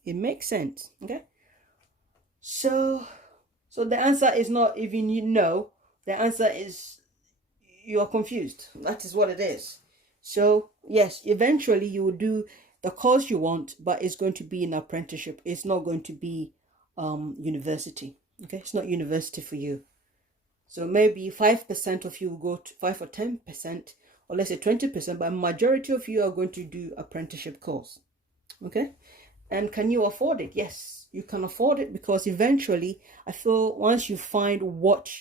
It makes sense. Okay? So the answer is not even the answer is you are confused. That is what it is. So yes, eventually you will do the course you want, but it's going to be an apprenticeship. It's not going to be university. Okay, it's not university for you. So maybe 5% of you will go to 5 or 10%, or let's say 20%, but majority of you are going to do apprenticeship course. Okay, and can you afford it? Yes, you can afford it, because eventually I feel once you find what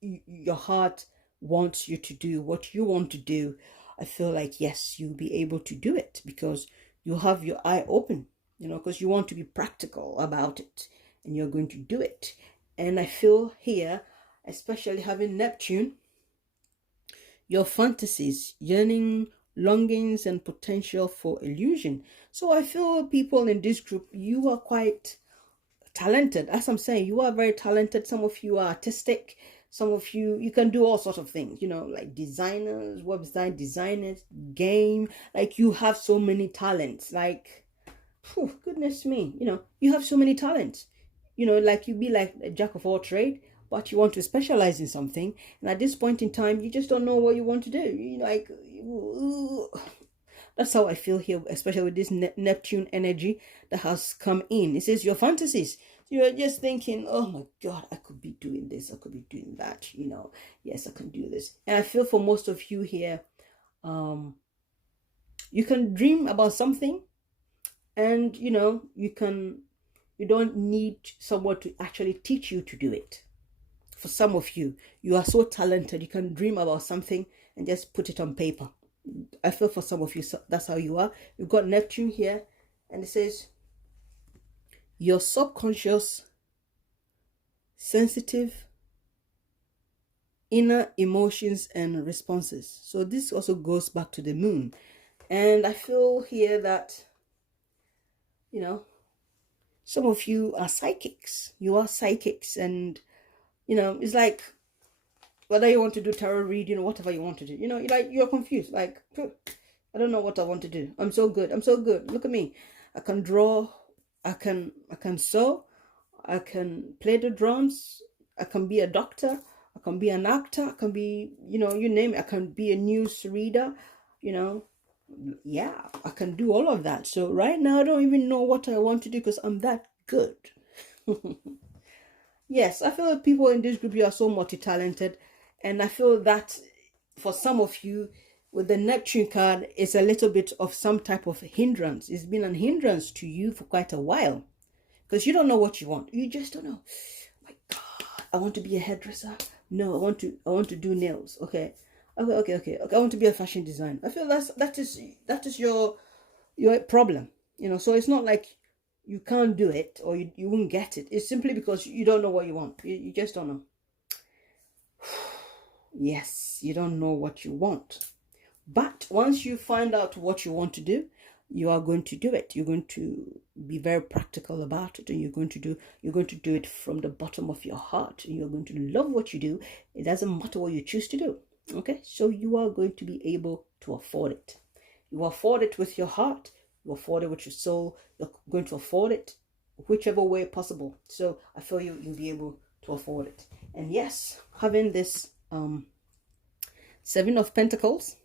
your heart wants you to do, what you want to do, I feel like yes, you'll be able to do it, because you have your eye open, because you want to be practical about it and you're going to do it. And I feel here, especially having Neptune, your fantasies, yearning, longings, and potential for illusion. So I feel people in this group, you are quite talented. As I'm saying, you are very talented. Some of you are artistic. Some of you can do all sorts of things, like designers, website designers, game. Like you have so many talents. Like, goodness me, you have so many talents. Like you be like a jack of all trade, but you want to specialize in something. And at this point in time, you just don't know what you want to do. That's how I feel here, especially with this Neptune energy that has come in. It says your fantasies. You're just thinking, oh my God, I could be doing this. I could be doing that. Yes, I can do this. And I feel for most of you here, you can dream about something, and you don't need someone to actually teach you to do it. For some of you, you are so talented, you can dream about something and just put it on paper. I feel for some of you, that's how you are. You've got Neptune here, and it says your subconscious, sensitive, inner emotions and responses. So this also goes back to the moon. And I feel here that, some of you are psychics. You are psychics, and, it's like, whether you want to do tarot reading, whatever you want to do, you're confused. Like, I don't know what I want to do. I'm so good. Look at me. I can draw. I can sew. I can play the drums. I can be a doctor. I can be an actor. I can be, you name it. I can be a news reader. Yeah, I can do all of that. So right now, I don't even know what I want to do because I'm that good. Yes, I feel like people in this group, you are so multi-talented. And I feel that for some of you, with the Neptune card, it's a little bit of some type of hindrance. It's been an hindrance to you for quite a while, because you don't know what you want. You just don't know. My God, I want to be a hairdresser. No, I want to do nails. Okay. I want to be a fashion designer. I feel that is your problem. So it's not like you can't do it or you won't get it. It's simply because you don't know what you want. You just don't know. Yes, you don't know what you want. But once you find out what you want to do, you are going to do it. You're going to be very practical about it, and you're going to do it from the bottom of your heart, and you're going to love what you do. It doesn't matter what you choose to do. Okay, so you are going to be able to afford it. You afford it with your heart, you afford it with your soul, you're going to afford it whichever way possible. So I feel you'll be able to afford it. And yes, having this Seven of Pentacles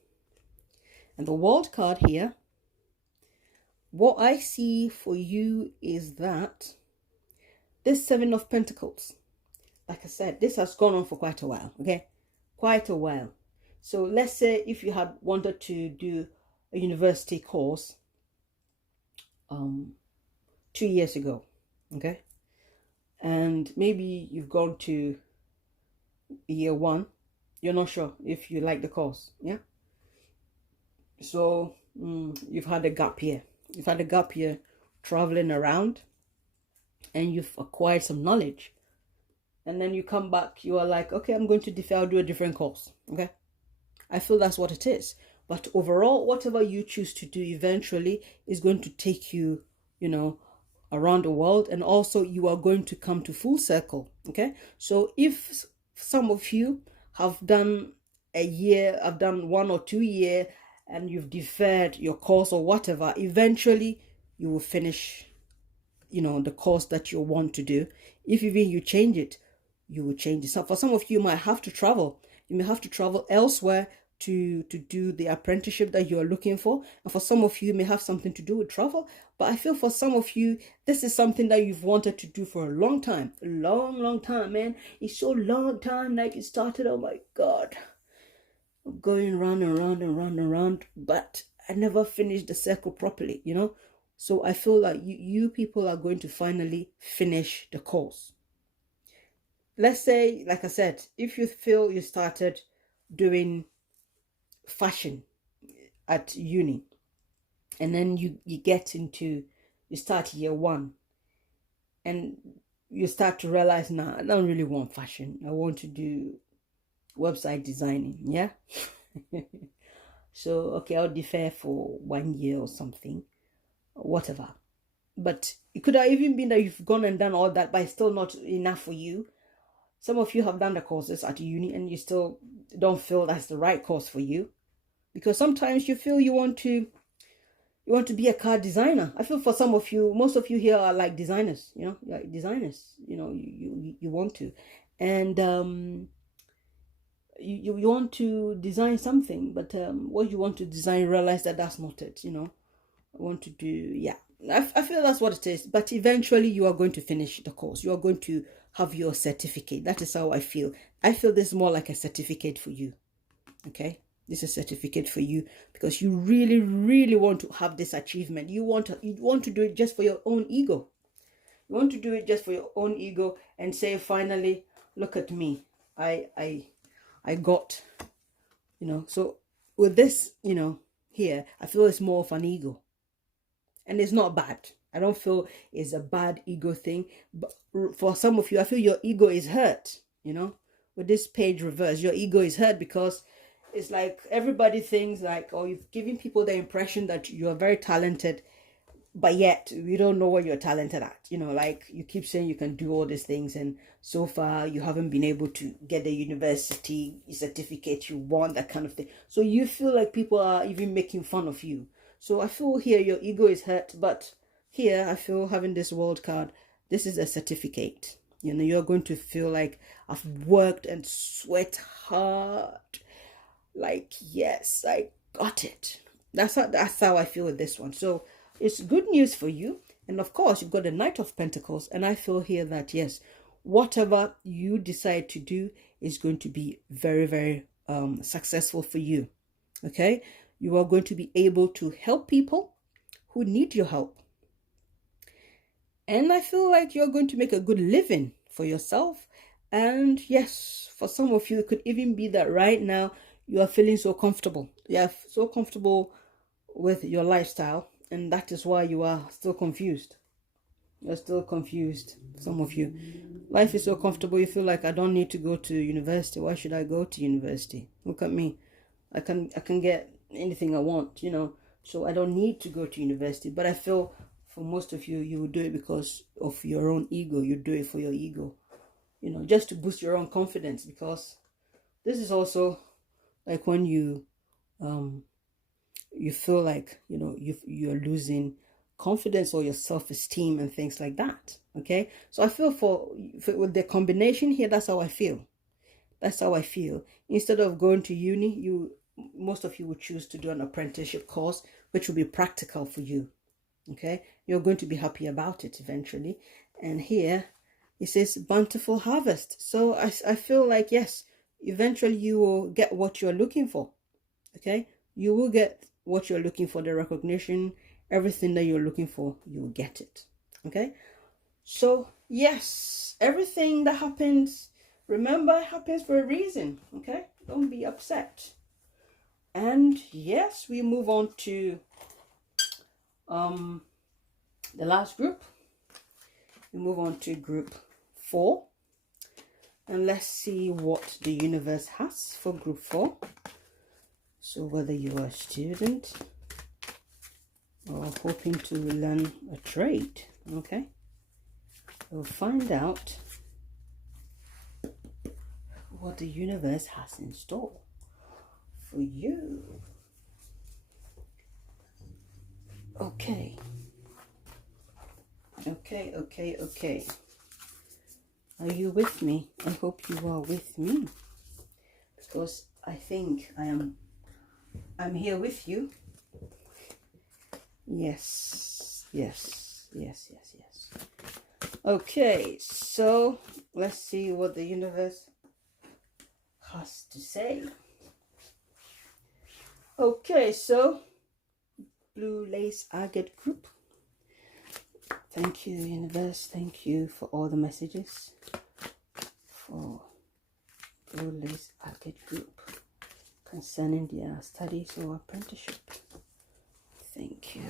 and the World card here, what I see for you is that this Seven of Pentacles, like I said, this has gone on for quite a while, okay? Quite a while. So let's say if you had wanted to do a university course 2 years ago, okay? And maybe you've gone to year 1, you're not sure if you like the course, yeah? So you've had a gap year. You've had a gap year traveling around, and you've acquired some knowledge. And then you come back, you are like, okay, I'm going to defer, I'll do a different course, okay? I feel that's what it is. But overall, whatever you choose to do eventually is going to take you, you know, around the world. And also you are going to come to full circle, okay? So if some of you have done a year, have done 1 or 2 years, and you've deferred your course or whatever, eventually you will finish, you know, the course that you want to do. If even you change it, you will change it. So for some of you, might have to travel. You may have to travel elsewhere to do the apprenticeship that you are looking for. And for some of you, it may have something to do with travel. But I feel for some of you, this is something that you've wanted to do for a long time. A long time, man. It's so long time, like it started, oh my God. I'm going round and round and round and round, but I never finished the circle properly, you know? So I feel like you people are going to finally finish the course. Let's say, like I said, if you feel you started doing fashion at uni, and then you start year 1, and you start to realize, nah, I don't really want fashion. I want to do website designing, yeah? So, okay, I'll defer for 1 year or something, or whatever. But it could have even been that you've gone and done all that, but it's still not enough for you. Some of you have done the courses at uni and you still don't feel that's the right course for you, because sometimes you feel you want to be a card designer. I feel for some of you, most of you here are like designers, you know, like designers, you know, you want to, and you want to design something, but what you want to design, realize that that's not it, you know. I want to do, yeah, I feel that's what it is. But eventually you are going to finish the course. You are going to have your certificate. That is how I feel. I feel this is more like a certificate for you, okay? This is a certificate for you because you really, really want to have this achievement. You want to do it just for your own ego. You want to do it just for your own ego and say, finally, look at me. I got, you know. So with this, you know, here, I feel it's more of an ego. And it's not bad. I don't feel it's a bad ego thing. But for some of you, I feel your ego is hurt, you know. With this page reverse, your ego is hurt because it's like everybody thinks like, or you've given people the impression that you are very talented, but yet we don't know what you're talented at. You know, like you keep saying you can do all these things, and so far you haven't been able to get the university certificate you want, that kind of thing. So you feel like people are even making fun of you. So I feel here your ego is hurt, but here I feel having this world card, this is a certificate. You know, you're going to feel like I've worked and sweat hard. Like, yes, I got it. That's how I feel with this one. So it's good news for you. And of course, you've got the Knight of Pentacles. And I feel here that, yes, whatever you decide to do is going to be very, very successful for you. Okay? You are going to be able to help people who need your help. And I feel like you're going to make a good living for yourself. And yes, for some of you, it could even be that right now you are feeling so comfortable. You're so comfortable with your lifestyle. And that is why you are still confused. You're still confused, some of you. Life is so comfortable, you feel like I don't need to go to university. Why should I go to university? Look at me. I can get anything I want, you know. So I don't need to go to university. But I feel for most of you, you will do it because of your own ego. You do it for your ego, you know, just to boost your own confidence. Because this is also like when you you feel like, you know, you're losing confidence or your self-esteem and things like that. Okay, so I feel for with the combination here, that's how I feel. That's how I feel. Instead of going to uni, most of you would choose to do an apprenticeship course, which will be practical for you. Okay, you're going to be happy about it eventually. And here it says bountiful harvest. So I feel like, yes, eventually you will get what you're looking for. Okay, you will get what you're looking for, the recognition, everything that you're looking for, you will get it. Okay, so yes, everything that happens, remember, it happens for a reason. Okay, don't be upset. And yes, we move on to the last group. We move on to group 4, and let's see what the universe has for group 4. So whether you are a student or hoping to learn a trade, okay, we'll find out what the universe has in store for you. Okay. Are you with me? I hope you are with me, because I think I'm here with you. Yes. Okay, so let's see what the universe has to say. Okay, so bluelaceagate group. Thank you, universe. Thank you for all the messages for bluelaceagate group concerning their studies or apprenticeship. Thank you.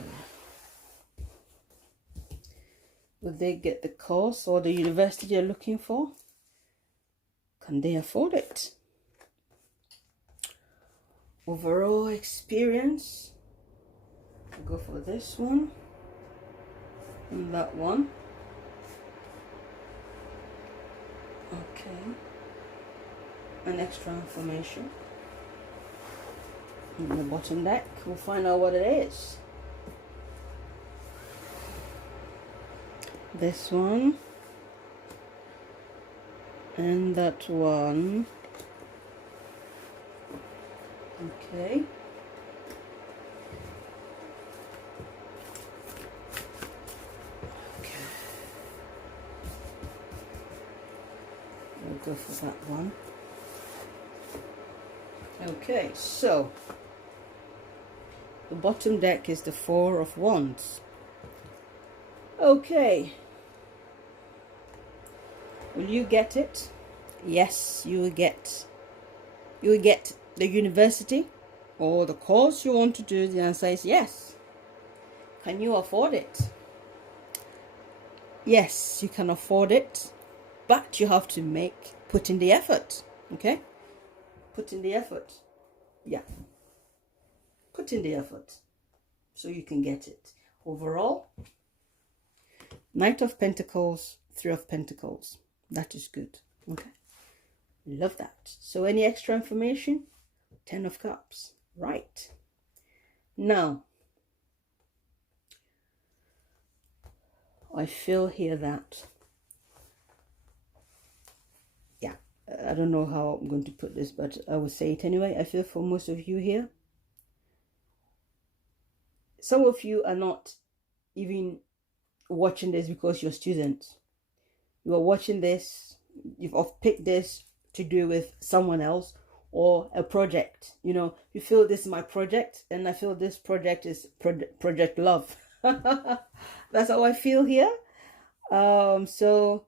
Will they get the course or the university they're looking for? Can they afford it? Overall experience. I'll go for this one and that one. Okay. And extra information. In the bottom deck, we'll find out what it is. This one and that one. Okay. We'll go for that one. Okay, so the bottom deck is the 4 of Wands. Okay. Will you get it? Yes, you will get. You will get the university or the course you want to do. The answer is yes. Can you afford it? Yes, you can afford it, but you have to put in the effort. Okay? Put in the effort. Yeah. Put in the effort so you can get it. Overall, Knight of Pentacles, 3 of Pentacles. That is good. Okay. Love that. So any extra information? 10 of Cups. Right. Now, I feel here that, yeah, I don't know how I'm going to put this, but I will say it anyway. I feel for most of you here, some of you are not even watching this because you're students. You are watching this, you've picked this to do with someone else or a project. You know, you feel this is my project, and I feel this project is project love. That's how I feel here. So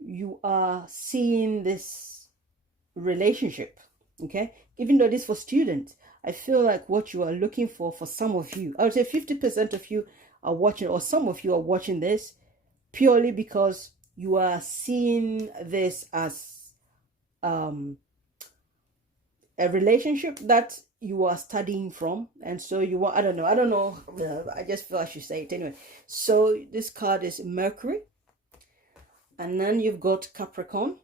you are seeing this relationship, okay? Even though this for students, I feel like what you are looking for some of you, I would say 50% of you are watching, or some of you are watching this purely because you are seeing this as a relationship that you are studying from, and so you want, I don't know, I just feel I should say it anyway. So this card is Mercury, and then you've got Capricorn,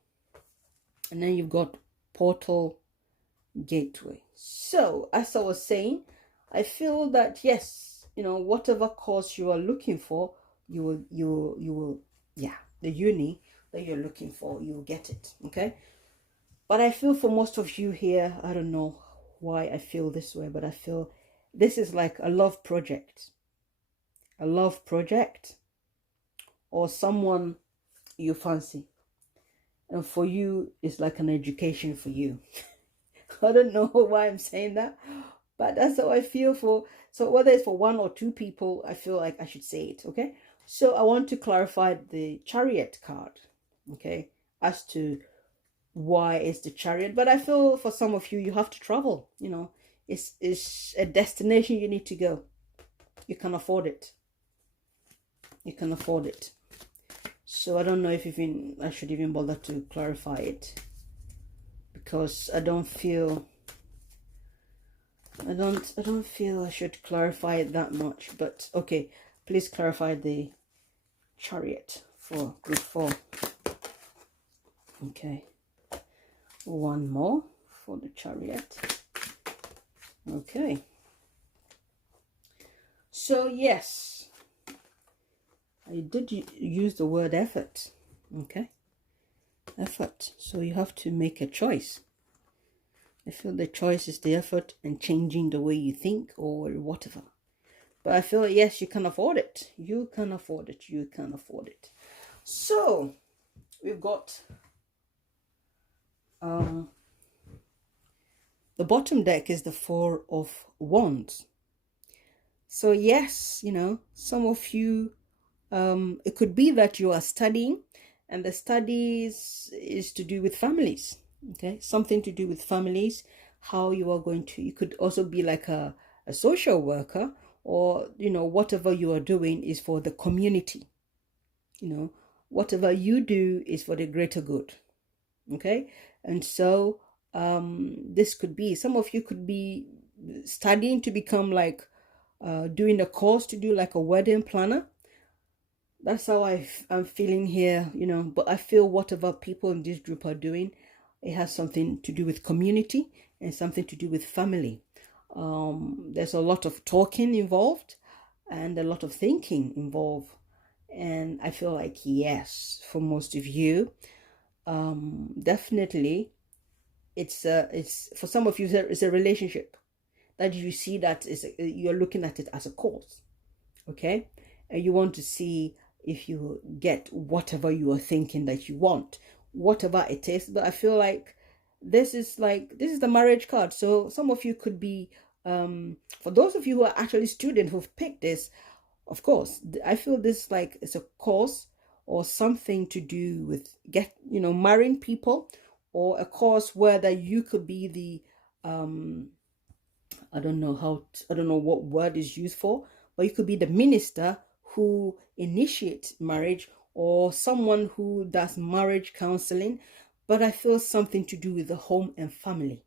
and then you've got Portal Gateway. So as I was saying, I feel that yes, you know, whatever course you are looking for, you will, yeah, the uni that you're looking for, you'll get it. Okay. But I feel for most of you here, I don't know why I feel this way, but I feel this is like a love project. A love project, or someone you fancy. And for you, it's like an education for you. I don't know why I'm saying that, but that's how I feel for. So whether it's for one or two people, I feel like I should say it. Okay. So I want to clarify the chariot card. Okay. As to why it's the chariot, but I feel for some of you, you have to travel. You know, it's a destination you need to go. You can afford it. You can afford it. So I don't know if even I should even bother to clarify it, because I don't feel I should clarify it that much. But okay, please clarify the chariot for group 4. Okay, one more for the chariot. Okay, so yes, I did use the word effort. Okay, effort. So you have to make a choice. I feel the choice is the effort and changing the way you think or whatever. But I feel, yes, you can afford it. You can afford it. You can afford it. So we've got the bottom deck is the 4 of Wands. So yes, you know, some of you, it could be that you are studying, and the studies is to do with families. Okay, something to do with families, how you are going to, you could also be like a social worker, or, you know, whatever you are doing is for the community. You know, whatever you do is for the greater good. Okay, and so this could be, some of you could be studying to become like doing a course to do like a wedding planner. That's how I'm feeling here, you know. But I feel whatever people in this group are doing, it has something to do with community and something to do with family. There's a lot of talking involved and a lot of thinking involved. And I feel like, yes, for most of you, definitely it's for some of you, it's a relationship that you see that is, you're looking at it as a course. Okay, and you want to see if you get whatever you are thinking that you want, whatever it is. But I feel like this is the marriage card. So some of you could be, for those of you who are actually students who've picked this, of course, I feel this like it's a course or something to do with marrying people, or a course where that you could be the I don't know what word is used for, but you could be the minister who initiates marriage, or someone who does marriage counseling. But I feel something to do with the home and family.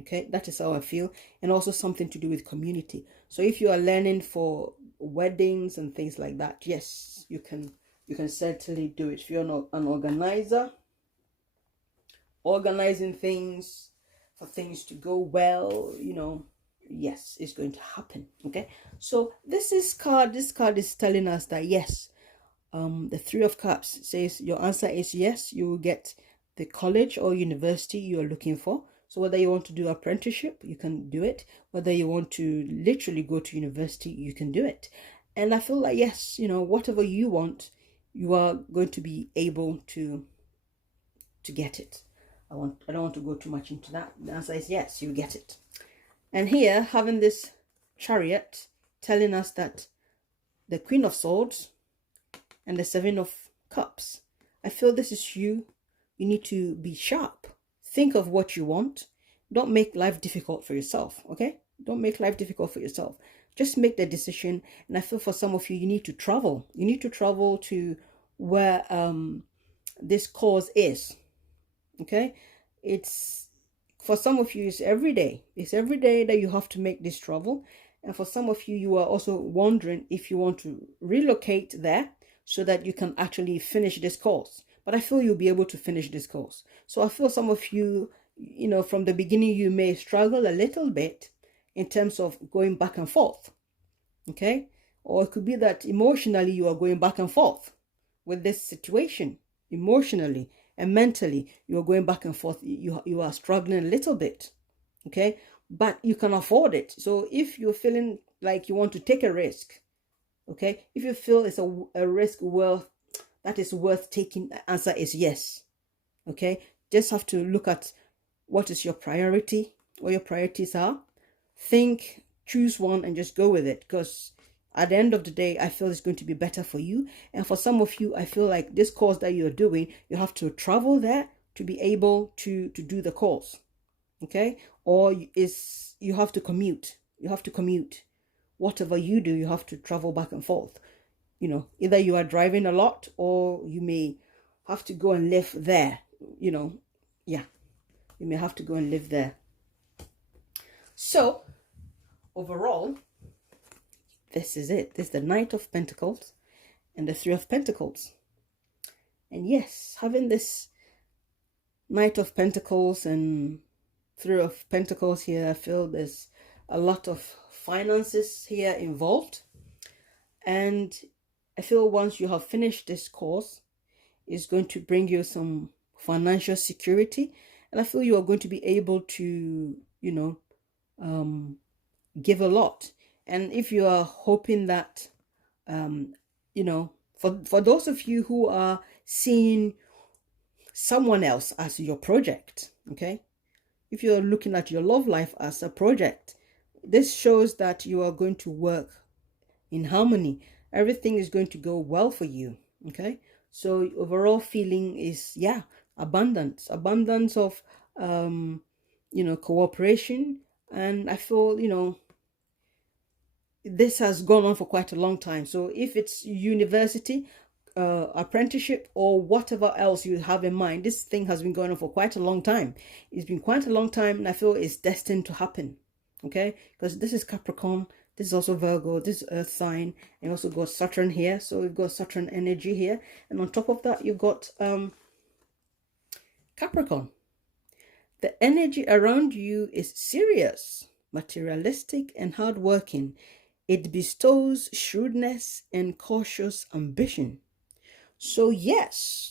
Okay, that is how I feel. And also something to do with community. So if you are learning for weddings and things like that, yes, you can certainly do it. If you're not an organizer, organizing things for things to go well, you know, yes, it's going to happen. Okay, so this card is telling us that yes, the 3 of Cups says your answer is yes, you will get the college or university you're looking for. So whether you want to do apprenticeship, you can do it. Whether you want to literally go to university, you can do it. And I feel like, yes, you know, whatever you want, you are going to be able to get it. I don't want to go too much into that. The answer is yes, you get it. And here, having this chariot telling us that the Queen of Swords and the 7 of Cups, I feel this is you. You need to be sharp. Think of what you want. Don't make life difficult for yourself, okay? Don't make life difficult for yourself. Just make the decision. And I feel for some of you, you need to travel. You need to travel to where this cause is, okay? It's, for some of you, it's every day. It's every day that you have to make this travel. And for some of you, you are also wondering if you want to relocate there so that you can actually finish this course. But I feel you'll be able to finish this course. So I feel some of you, you know, from the beginning, you may struggle a little bit. in terms of going back and forth. Okay, or it could be that emotionally you are going back and forth with this situation. Emotionally and mentally you are going back and forth. You are struggling a little bit. Okay, but you can afford it. So if you're feeling like you want to take a risk, okay, if you feel it's a risk that is worth taking, the answer is yes. Okay, just have to look at what is your priority, what your priorities are. Think, choose one and just go with it, because at the end of the day, I feel it's going to be better for you. And for some of you, I feel like this course that you're doing, you have to travel there to be able to do the course. Okay, or you have to commute. Whatever you do, you have to travel back and forth. Either you are driving a lot, or you may have to go and live there. Yeah, you may have to go and live there. So overall, this is it. This is the Knight of Pentacles and the Three of Pentacles. And yes, having this Knight of Pentacles and Three of Pentacles here, I feel there's a lot of finances here involved. And I feel once you have finished this course, it's going to bring you some financial security. And I feel you are going to be able to, give a lot. And if you are hoping that, for those of you who are seeing someone else as your project, okay, if you're looking at your love life as a project, this shows that you are going to work in harmony. Everything is going to go well for you. Okay, so overall feeling is abundance of cooperation. And I feel this has gone on for quite a long time. So if it's university, apprenticeship, or whatever else you have in mind, this thing has been going on for quite a long time. It's been quite a long time, and I feel it's destined to happen. Okay, because this is Capricorn, this is also Virgo, this is Earth sign, and you also got Saturn here. So we've got Saturn energy here, and on top of that you've got Capricorn. The energy around you is serious, materialistic, and hardworking. It bestows shrewdness and cautious ambition. So yes,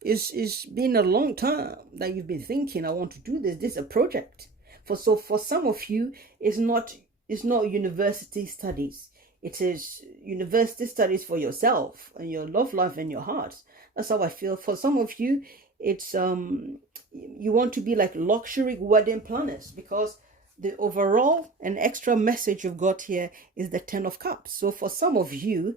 it's been a long time that you've been thinking, I want to do this. This is a project. For some of you, it's not university studies. It is university studies for yourself and your love life and your heart. That's how I feel. For some of you, it's you want to be like luxury wedding planners, because the overall and extra message you've got here is the Ten of Cups. So for some of you,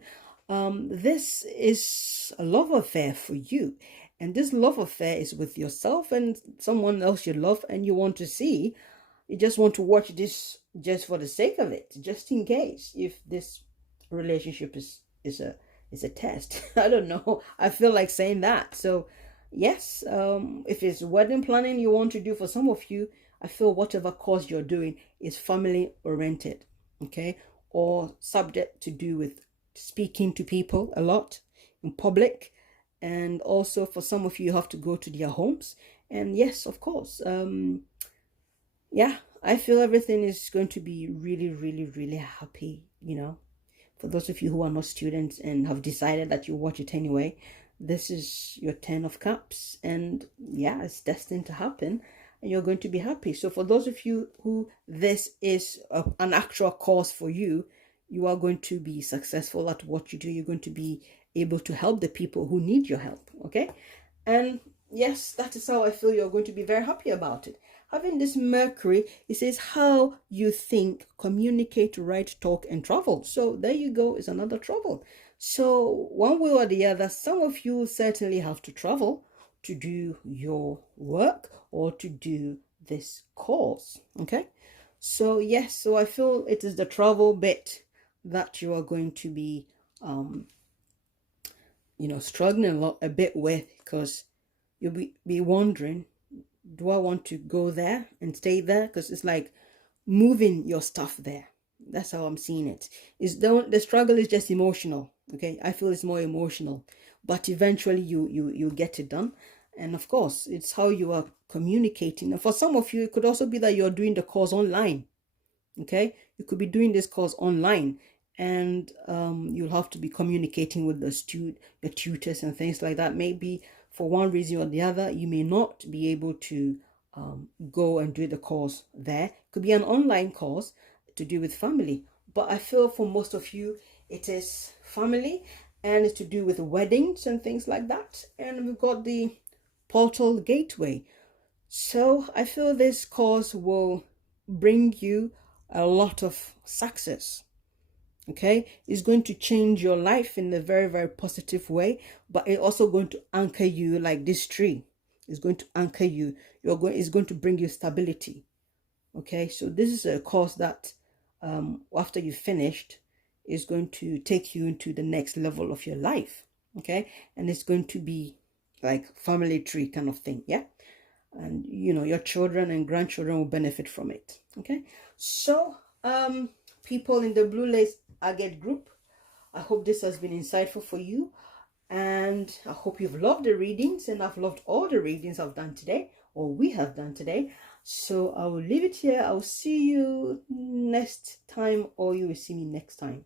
this is a love affair for you, and this love affair is with yourself and someone else you love, and you just want to watch this just for the sake of it, just in case if this relationship is a test. I don't know, I feel like saying that. So yes, if it's wedding planning you want to do, for some of you, I feel whatever course you're doing is family oriented, okay, or subject to do with speaking to people a lot in public. And also for some of you have to go to their homes. And yes, of course, I feel everything is going to be really, really, really happy. For those of you who are not students and have decided that you watch it anyway, this is your Ten of Cups, and it's destined to happen, and you're going to be happy. So for those of you who this is an actual course for you, you are going to be successful at what you do. You're going to be able to help the people who need your help. Okay, and yes, that is how I feel you're going to be very happy about it. Having this Mercury, it says how you think, communicate, write, talk, and travel. So there you go, is another travel. So one way or the other, some of you certainly have to travel to do your work or to do this course. Okay, so yes, so I feel it is the travel bit that you are going to be struggling a bit with, because you'll be wondering, do I want to go there and stay there? Because it's like moving your stuff there. That's how I'm seeing it. The struggle is just emotional. Okay, I feel it's more emotional, but eventually you get it done. And of course, it's how you are communicating. And for some of you, it could also be that you're doing the course online. Okay, you could be doing this course online, and you'll have to be communicating with your tutors and things like that. Maybe for one reason or the other, you may not be able to go and do the course there. It could be an online course to do with family, but I feel for most of you it is family, and it's to do with weddings and things like that. And we've got the portal gateway. So I feel this course will bring you a lot of success. Okay, it's going to change your life in a very, very positive way, but it's also going to anchor you like this tree. It's going to anchor you. It's going to bring you stability. Okay, so this is a course that after you finished is going to take you into the next level of your life. Okay, and it's going to be like family tree kind of thing. Yeah, and your children and grandchildren will benefit from it. Okay, so people in the Blue Lace Agate group, I hope this has been insightful for you, and I hope you've loved the readings, and I've loved all the readings I've done today, or we have done today. So I will leave it here. I'll see you next time, or you will see me next time.